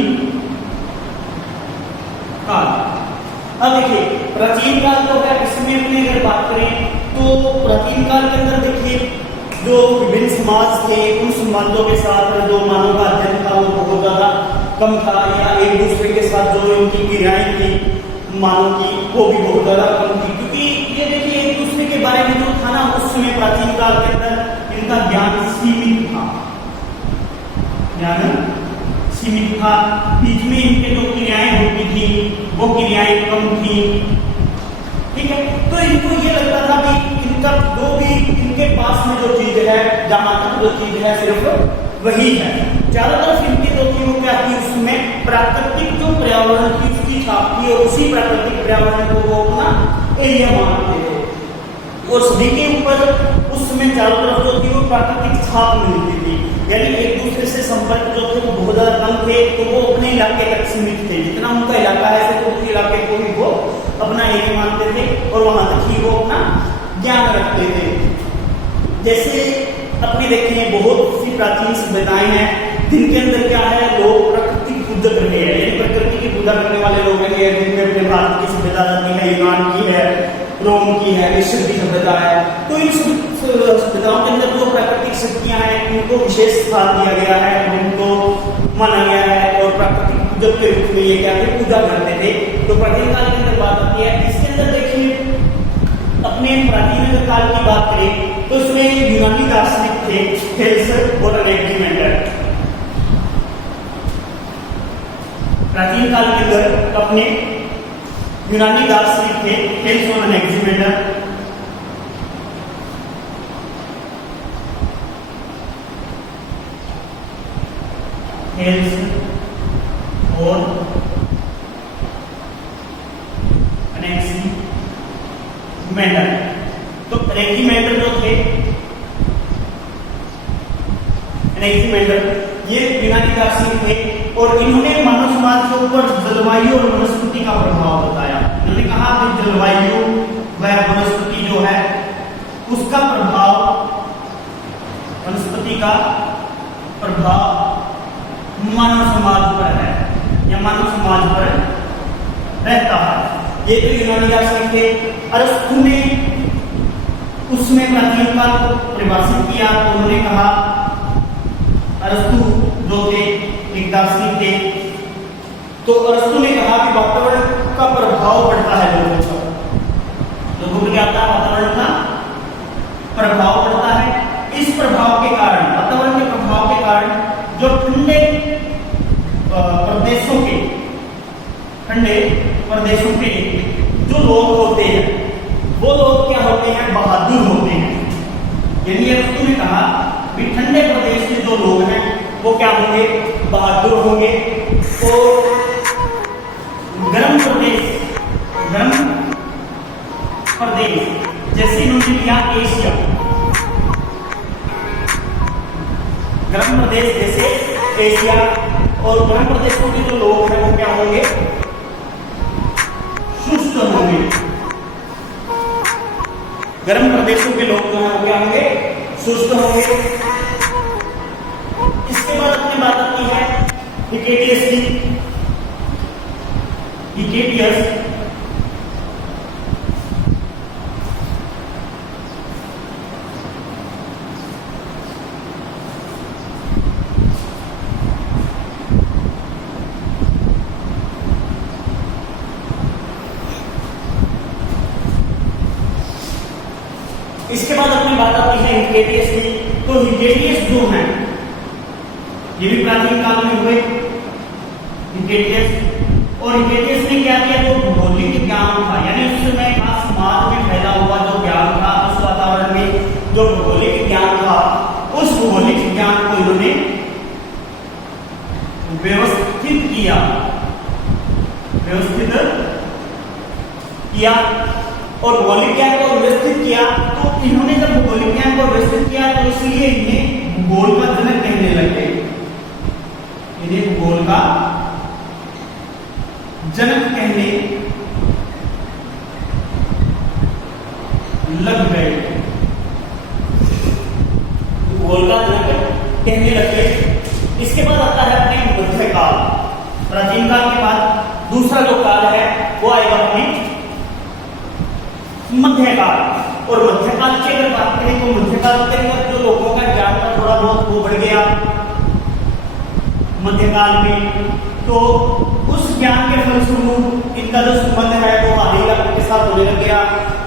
काल। अब देखिए प्राचीन काल जो है इसमें अपने अगर बात करें तो प्राचीन काल के अंदर देखिए जो विभिन्न समाज थे उन समाजों के साथ जो मानव का अध्ययन था वो बहुत ज्यादा कम था, या एक दूसरे के साथ जो इनकी क्रियाएं थी मानव की वो भी बहुत ज्यादा कम थी, क्योंकि ये देखिए एक दूसरे के बारे में जो था ना उस समय प्राचीन काल के अंदर इनका ज्ञान सीमित था, ज्ञान सीमित था। बीच में इनके जो क्रियाएं होती थी वो क्रियाएं कम थी, ठीक है। तो इनको ये लगता था कि इनका जो भी इनके पास में जो चीज है, जहां तक जो चीज है सिर्फ वही है। चारों तरफ इनकी जो थी वो क्या थी, उसमें प्राकृतिक जो पर्यावरण की उसकी छाप थी, और उसी प्राकृतिक पर्यावरण को वो अपना एरिया मानते थे, और सभी के ऊपर उस समय चारों तरफ जो थी वो प्राकृतिक छाप मिलती थी, यानी एक दूसरे से संपर्क जो थे वो बहुत ज्यादा कम थे। तो वो अपने इलाके तक सीमित थे, जितना उनका इलाका है सिर्फ उस इलाके को ही वो अपना एरिया मानते थे और वहां तक ही वो अपना ज्ञान रखते थे। जैसे अपने देखें बहुत सी प्राचीन सभ्यताएं हैं जिनके अंदर क्या है, लोग प्रकृति की पूजक रहे हैं, यानी प्रकृति की पूजा करने वाले लोग हैं। जिनमें अपने भारत की सभ्यता आती है, यूनान की है, रोम की है, मिस्र की सभ्यता है। तो इन सभ्यताओं के अंदर जो प्राकृतिक शक्तियां हैं उनको विशेष स्थान दिया गया है, उनको माना गया है, और प्राकृतिक पूजक के रूप में ये क्या थे, पूजा करते थे। तो प्राचीन काल के अंदर बात आती है, इसके अंदर देखिए अपने प्राचीन काल की बात करें तो इसमें यूनानी दार्शनिक थे थेल्स और एनाक्सिमेंडर। प्राचीन काल के अंदर अपने यूनानी दार्शनिक थे थेल्स और एनाक्सिमेंडर। थेल्स और एनाक्सिमेंडर। तो एनाक्सिमेंडर जो थे, एनाक्सिमेंडर ये यूनानी दार्शनिक थे, और इन्होंने मानव समाज के ऊपर जलवायु और वनस्पति का प्रभाव बताया। इन्होंने कहा कि जलवायु व वनस्पति जो है उसका प्रभाव, वनस्पति का प्रभाव मानव समाज पर है या मानव समाज पर रहता है। ये तो यूनानी दार्शनिक थे। अरस्तु ने उसमें प्राचीन काल को परिभाषित किया, तो उन्होंने कहा, अरस्तु जो थे एक दार्शनिक थे, तो अरस्तु ने कहा कि वातावरण का प्रभाव पड़ता है लोगों पर। लोगों पर क्या होता है, वातावरण का प्रभाव पड़ता है। इस प्रभाव के कारण, वातावरण के प्रभाव के कारण जो ठंडे प्रदेशों के, ठंडे प्रदेशों के जो लोग होते हैं वो लोग क्या होते हैं, बहादुर होते हैं। यानी अरस्तु ने कहा कि ठंडे प्रदेश के जो लोग हैं वो क्या होंगे, बहादुर होंगे। और गर्म प्रदेश, गर्म प्रदेश जैसे इन्होंने लिया एशिया, गर्म प्रदेश जैसे एशिया, और गर्म प्रदेशों के जो लोग हैं वो क्या होंगे, शुष्क होंगे। गर्म प्रदेशों के लोग जो हैं वो क्या होंगे, शुष्क होंगे। इसके बाद अपनी बात आती है हिकेटियस की। हिकेटियस इसके बाद अपनी बात आती है हिकेटियस की। तो हिकेटियस जो हैं, ये भी प्राचीन काल में हुए हिकेटियस। और हिकेटियस ने क्या किया, जो भौगोलिक ज्ञान था, यानी उस समय का समाज में फैला हुआ जो ज्ञान था, उस वातावरण में जो भौगोलिक ज्ञान था, उस भौगोलिक ज्ञान को इन्होंने व्यवस्थित किया और भौगोलिक ज्ञान को व्यवस्थित किया। तो इन्होंने जब भौगोलिक ज्ञान को व्यवस्थित किया तो इसलिए इन्हें भूगोल का जनक कहने लगे, इन्हें भूगोल का जनक कहने लग गए, भूगोल का जनक कहने लग गए। इसके बाद आता है अपने मध्यकाल। प्राचीन काल के बाद दूसरा जो काल है वो आएगा अपने मध्यकाल। और मध्यकाल की अगर बात करें तो मध्यकाल के अंदर जो लोगों का ज्ञान था थोड़ा बहुत वो बढ़ गया मध्यकाल में। तो उस ज्ञान के फलस्वरूप इनका जो संबंध है वो बाहरी इलाकों के साथ होने लग गया,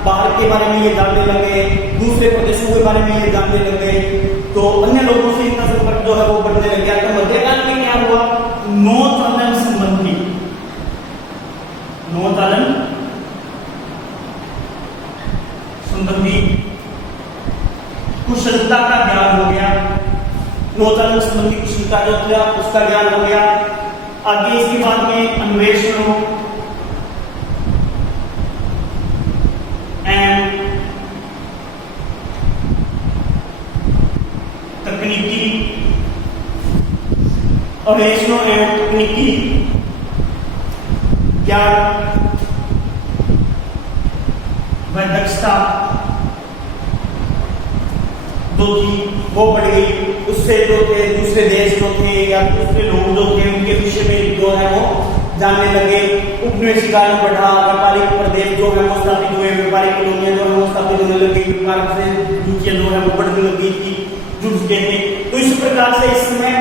बाहर के बारे में ये जानने लगे, दूसरे प्रदेशों के बारे में ये जानने लगे, तो अन्य लोगों से इनका संपर्क जो है वो बढ़ने लग गया। तो मध्यकाल में क्या हुआ, नौचालन संबंधी, नौचालन संबंधी कुशलता का ज्ञान हो गया, नौचालन संबंधी कुशलता जो था उसका ज्ञान हो गया। आगे इसके बाद में अन्वेषणों एंड तकनीकी, अन्वेषणों एवं तकनीकी ज्ञान व दक्षता जो थी वो बढ़ गई। उससे जो थे दूसरे देश जो थे या दूसरे लोग जो थे उनके विषय में जो है वो जानने लगे। उपनिवेश काल में बढ़ा, व्यापारिक प्रदेश जो है वो स्थापित हुए, व्यापारिक कॉलोनियां जो है वो स्थापित होने लगी, व्यापार से रुचियां जो है वो बढ़ने लगी थी, जुड़ चुके थे। तो इस प्रकार से इस समय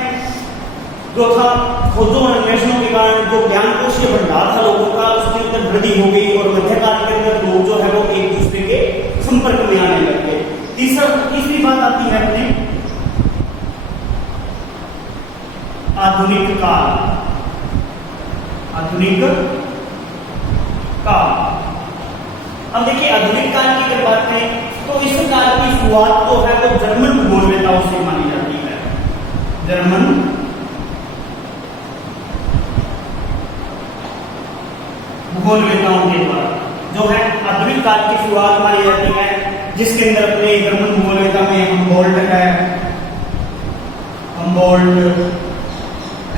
जो था खोजों और अन्वेषणों के कारण जो ज्ञान कोश भंडार था लोगों का उसके अंदर वृद्धि हो गई और मध्यकाल के अंदर लोग जो है वो एक दूसरे के संपर्क में आने लग गए। तीसरी बात आती है अपने आधुनिक काल। आधुनिक काल, अब देखिए आधुनिक काल की अगर बात करें तो इस काल की शुरुआत जो है वो जर्मन भूगोलवेताओं से मानी जाती है। जर्मन भूगोलवेताओं के द्वारा जो है आधुनिक काल की शुरुआत मानी जाती है, जिसके अंदर अपने जर्मन भूगोलवेता में हमबोल्ट है, हमबोल्ट,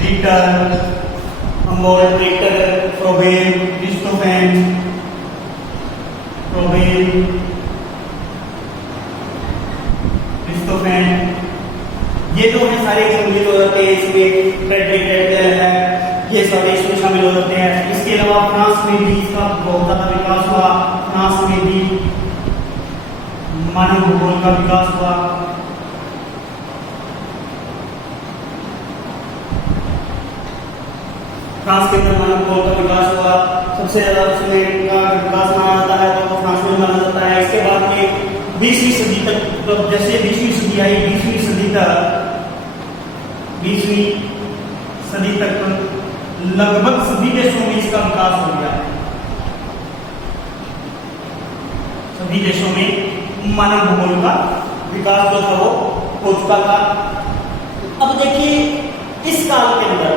रिटर, फ्रोबेन, क्रिस्टोफेन, ये जो है सारे सम्मिलित हो जाते हैं। इसमें फ्रेडरिक एडलर है, ये सारे इसमें शामिल हो जाते हैं। इसके अलावा फ्रांस में भी इसका बहुत ज्यादा विकास हुआ, फ्रांस में भी मानव भूगोल का विकास हुआ। फ्रांस के अंदर मानव भूगोल का विकास हुआ, सबसे ज्यादा उसमें का विकास माना जाता है तो फ्रांस में माना जाता है। इसके बाद में 20वीं सदी तक, तो जैसे 20वीं सदी आई, 20वीं सदी तक लगभग सभी देशों में इसका विकास हो गया। सभी देशों में मानव भूगोल का विकास जो था वो हो चुका था। अब देखिए इस काल के अंदर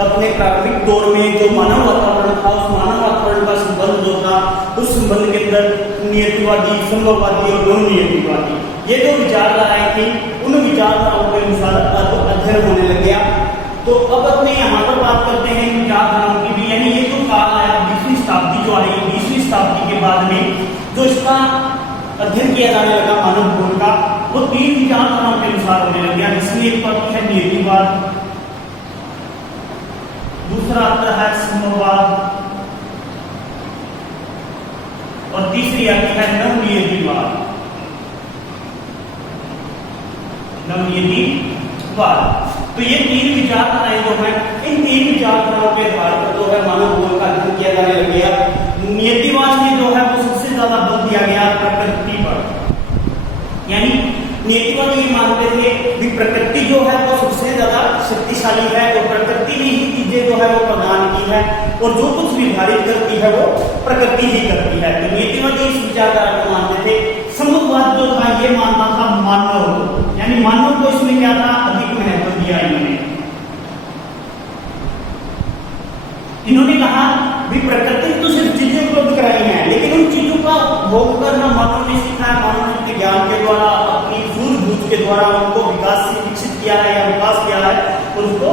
अपने प्रारंभिक दौर में जो मानव वातावरण था उस मानव वातावरण का संबंध जो था उस संबंध के अंदर नियतिवादी, संभववादी और गौण नियतिवादी ये जो विचारधाराएं थी उन विचारधाराओं के अनुसार अध्ययन होने लग गया। तो अब अपने यहाँ पर बात करते हैं विचारधाराओं की भी, यानी ये जो काल आया 20वीं शताब्दी जो आई, 20वीं शताब्दी के बाद में जो इसका अध्ययन किया जाने लगा मानव भूगोल का, वो 3 विचारधाराओं के अनुसार होने लग गया, जिसमें एक पक्ष है नियतिवाद, दूसरा आता है संभववाद और तीसरी आती है नवनियतिवाद। तो ये 3 विचारधाराएं जो है, इन 3 विचारधाराओं के आधार पर जो है मानव भूगोल का अध्ययन किया जाने लग गया। नियतिवाद में जो है वो सबसे ज्यादा बल दिया गया प्रकृति पर, यानी नियतिवादी ये मानते थे कि प्रकृति जो है वो सबसे ज्यादा शक्तिशाली है और प्रकृति ने ही चीजें जो है वो प्रदान की है और जो कुछ निर्धारित करती है वो प्रकृति ही करती है। तो नियतिवादी इस विचारधारा को मानते थे। संभववाद जो था ये मानता था मानव, यानी मानव को इसमें क्या था, अधिक महत्व दिया इन्होंने कहा भी प्रकृति तो सिर्फ चीजें उपलब्ध कराई हैं, लेकिन उन चीजों का भोग करना मानव ने सीखा है। मानव ने अपने ज्ञान के द्वारा, अपनी सूझबूझ के द्वारा उनको विकास से विकसित किया है या विकास किया है और उसको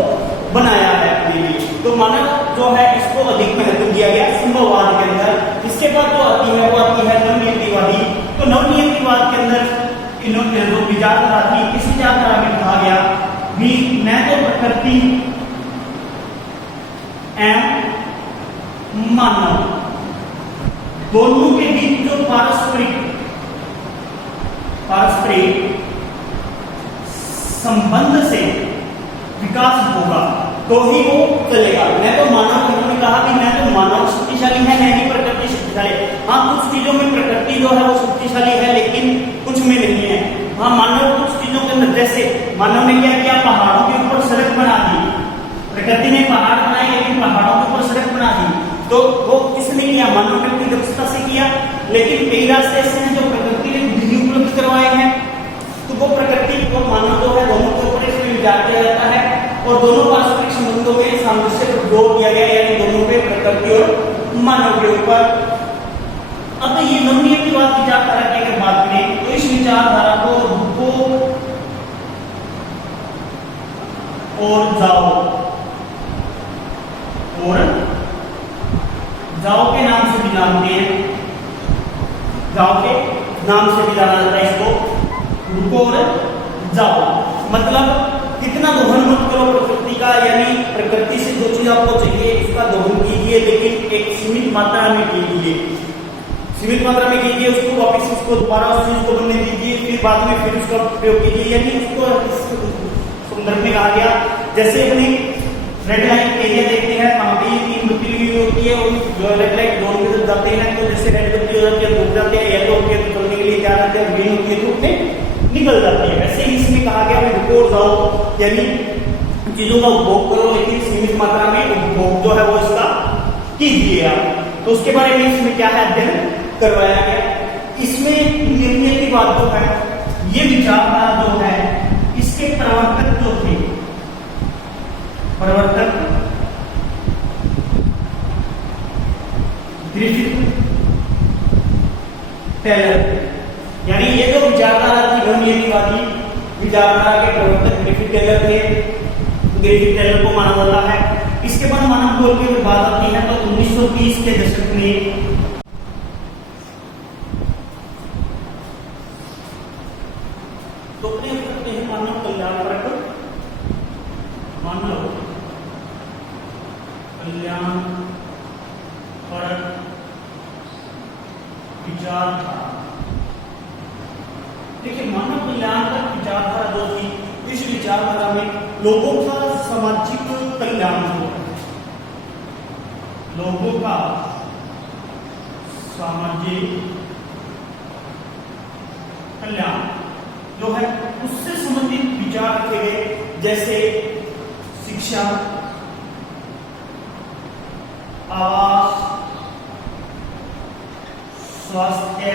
बनाया है अपने लिए। तो मानव जो है इसको अधिक महत्व दिया गया संभववाद के अंदर। इसके बाद जो आती है वो आती है नवनियतिवादी। तो नवनियतिवाद के अंदर इन्होंने जो विचारधारा थी, इस विचारधारा में कहा गया भी न तो प्रकृति एवं मानव दोनों के बीच जो पारस्परिक संबंध से विकास होगा तो ही वो चलेगा। न तो मानव, उन्होंने कहा कि न तो मानव शक्तिशाली है न ही प्रकृति शक्तिशाली। हाँ, कुछ चीजों में प्रकृति जो है वो शक्तिशाली है लेकिन कुछ में नहीं है। हाँ, मानव कुछ चीजों के अंदर, जैसे मानव ने क्या किया, पहाड़ों के ऊपर सड़क बना दी। प्रकृति ने पहाड़ बनाए लेकिन पहाड़ों के ऊपर सड़क बना दी, तो वो किसने किया, मानव ने अपनी दक्षता से किया। लेकिन कई रास्ते ऐसे हैं जो प्रकृति ने खुद ही उपलब्ध करवाए हैं, तो वो प्रकृति और मानव जो है दोनों के ऊपर इसमें विचार किया जाता है और दोनों पारस्परिक संबंधों में सामंजस्य पर जोर दिया गया, यानी दोनों पे प्रकृति और मानव के ऊपर। अब ये नवनियतिवाद विचारधारा की अगर बात करें तो इस विचारधारा को रुको और जाओ के नाम से भी जानते हैं, जाओ के नाम से भी जाना जाता है इसको। रुको और जाओ मतलब कितना दोहन मत करो प्रकृति का, यानी प्रकृति से जो चीज आपको चाहिए उसका दोहन कीजिए, लेकिन एक सीमित मात्रा में कीजिए, सीमित मात्रा में कीजिए, उसको वापस उसको दोबारा उस चीज को बनने दीजिए, फिर बाद में फिर उसका प्रयोग कीजिए। यानी उसको संदर्भ में कहा गया, जैसे अपनी रेड लाइट एरिया देखते हैं, वहां पे 3 बत्ती लगी हुई होती है और जो रेड लाइट जोन की तरफ जाते हैं तो जैसे रेड बत्ती हो जाती है रुक जाते हैं, येलो होती है तो चलने के लिए क्या करते हैं, ग्रीन होती है तो उसमें निकल जाती है। वैसे ही इसमें कहा गया रुको और जाओ, यानी चीजों का उपभोग करो लेकिन सीमित मात्रा में उपभोग जो है वो इसका कीजिए आप। तो उसके बारे में इसमें क्या है, अध्ययन करवाया गया। इसमें नियतिवाद जो है, ये विचारधारा जो है, इसके प्रवर्तक जो थे, प्रवर्तक ग्रिफिथ टेलर, यानी ये जो विचारधारा थी नवनियतिवादी विचारधारा के प्रवर्तक ग्रिफिथ टेलर थे। ग्रिफिथ टेलर को माना जाता है। इसके बाद मानव बोल की बात आती है तो 1930 के दशक में तो प्रयोग करते हैं मानव कल्याणपरक विचारधारा। देखिए, मानव कल्याणपरक विचारधारा जो थी, इस विचारधारा में लोगों का सामाजिक कल्याण हो, लोगों का सामाजिक कल्याण जो है उससे संबंधित विचार रखे गए, जैसे शिक्षा, आवास, स्वास्थ्य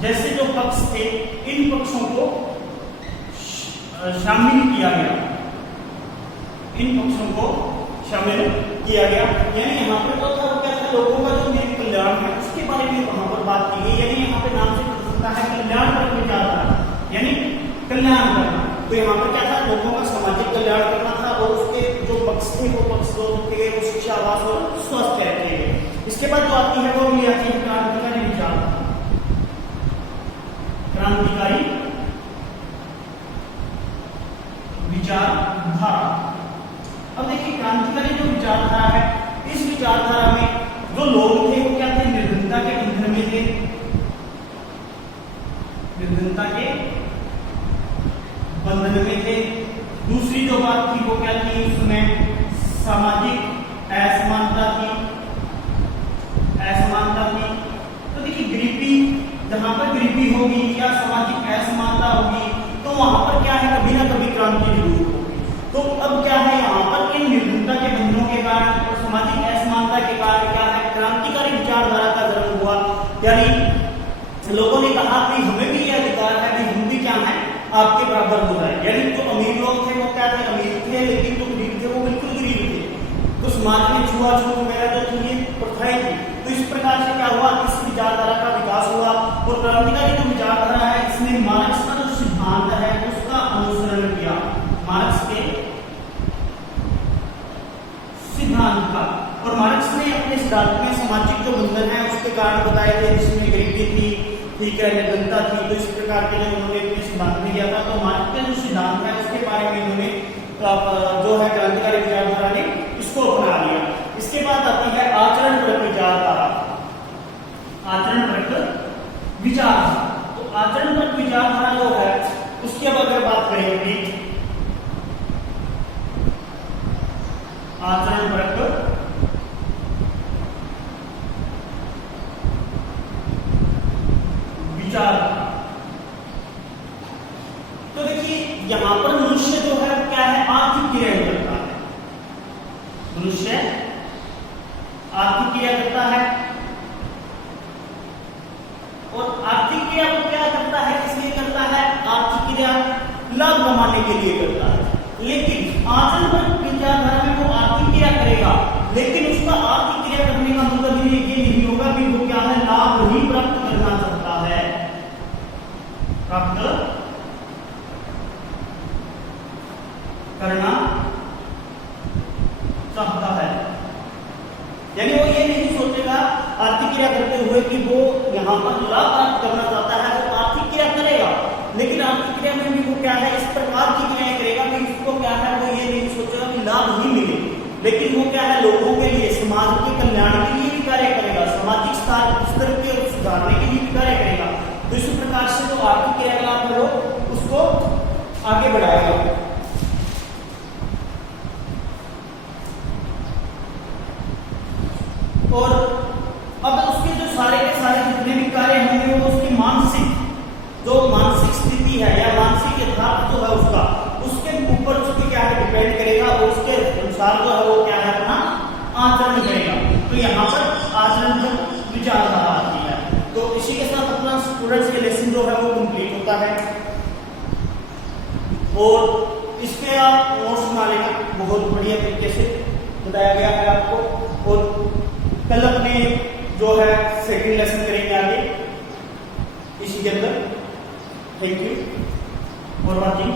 जैसे जो पक्ष थे, इन पक्षों को शामिल किया गया, इन पक्षों को शामिल किया गया। यानी यहाँ पर तो था क्या था, लोगों का जो मेरे कल्याण है उसके बारे में वहां पर बात की गई। यानी यहाँ पे नाम से है कल्याण पर विचारधारा, यानी कल्याण करना। तो यहाँ पर क्या था, लोगों का सामाजिक कल्याण करना था और उसके जो पक्ष थे वो पक्ष दो रखे गए, वो शिक्षा, आवास और स्वास्थ्य रखे गए। इसके बाद जो आती है वो भी आती है क्रांतिकारी विचारधारा। क्रांतिकारी विचारधारा। अब देखिए, क्रांतिकारी जो विचारधारा है, इस विचारधारा में जो लोग थे वो क्या थे, निर्धनता के बंधन में थे, निर्धनता के बंधन में थे। दूसरी जो बात थी वो क्या थी, उसमें सामाजिक असमानता थी, असमानता थी। तो देखिए, गरीबी जहां पर गरीबी होगी या सामाजिक असमानता होगी तो वहां पर क्या है, कभी ना कभी क्रांति जरूर होगी। तो अब क्या है, यहाँ पर इन निर्धनता के बंधनों के कारण और सामाजिक असमानता के कारण क्या है, क्रांतिकारी विचारधारा का जन्म हुआ। यानी लोगों ने कहा कि हमें भी यह अधिकार है कि हम भी क्या है, आपके बराबर हो जाए। यानी जो अमीर लोग थे वो क्या थे, अमीर थे, लेकिन जो गरीब थे वो बिल्कुल गरीब थे। तो समाज में छुआछूत वगैरह जो थी ये प्रथाएं थी। तो इस प्रकार से क्या हुआ, इस विचारधारा का विकास हुआ और क्रांतिकारी जो विचारधारा है इसने मार्क्स का जो सिद्धांत है उसका अनुसरण किया, मार्क्स के सिद्धांत का। और मार्क्स ने अपने सिद्धांत में सामाजिक जो बंधन है उसके कारण बताए थे, जिसमें गरीबी थी, ठीक है, निर्धनता थी। तो इस प्रकार के जो उन्होंने अपने सिद्धांत में किया था, तो मार्क्स के जो सिद्धांत है उसके बारे में उन्होंने जो है क्रांतिकारी विचारधारा ने इसको अपना लिया। इसके बाद आती है आचरण परक विचारधारा। आचरण परक विचारधारा, तो आचरण परक विचारधारा जो है उसकी अब अगर बात करेंगे, आचरण परक विचारधारा, तो देखिए यहां पर मनुष्य जो है क्या है, आर्थिक क्रिया करता है। मनुष्य आर्थिक क्रिया करता है और आर्थिक क्रिया को क्या करता है, किस लिए करता है, आर्थिक क्रिया लाभ कमाने के लिए करता है। लेकिन आचरण परक विचारधारा में वो आर्थिक क्रिया करेगा, लेकिन उसका आर्थिक क्रिया करने का मतलब ये नहीं होगा कि वो क्या है, लाभ ही प्राप्त करना चाहता है, प्राप्त करना चाहता है। यानी वो ये नहीं सोचेगा आर्थिक क्रिया करते हुए कि वो यहाँ पर लाभ प्राप्त करना चाहता है, वो आर्थिक क्रिया करेगा, लेकिन आर्थिक क्रिया में भी वो क्या है, इस प्रकार की क्रियाएं करेगा कि उसको क्या है, वो ये नहीं सोचेगा कि लाभ ही मिले, लेकिन वो क्या है, लोगों के लिए, समाज के कल्याण के लिए भी कार्य करेगा, सामाजिक स्तर के सुधारने के लिए भी कार्य करेगा। तो इस प्रकार से जो आर्थिक क्रियाकलाप है वो उसको आगे बढ़ाएगा। और अब उसके जो सारे के सारे जितने भी कार्य होंगे वो उसकी मानसिक स्थिति है या मानसिक यथार्थ जो है उसका, उसके ऊपर उसकी क्या है, डिपेंड करेगा और उसके अनुसार जो है वो क्या है, अपना आचरण करेगा। तो यहाँ पर आचरण पर विचारधारा आती है। तो इसी के साथ अपना स्टूडेंट्स ये लेसन जो है वो कंप्लीट होता है और इसके आप नोट्स बना लेना, बहुत बढ़िया तरीके से बताया गया है आपको। और कल अपने जो है सेकंड लेसन करेंगे आगे इसी के अंदर। Thank you for watching.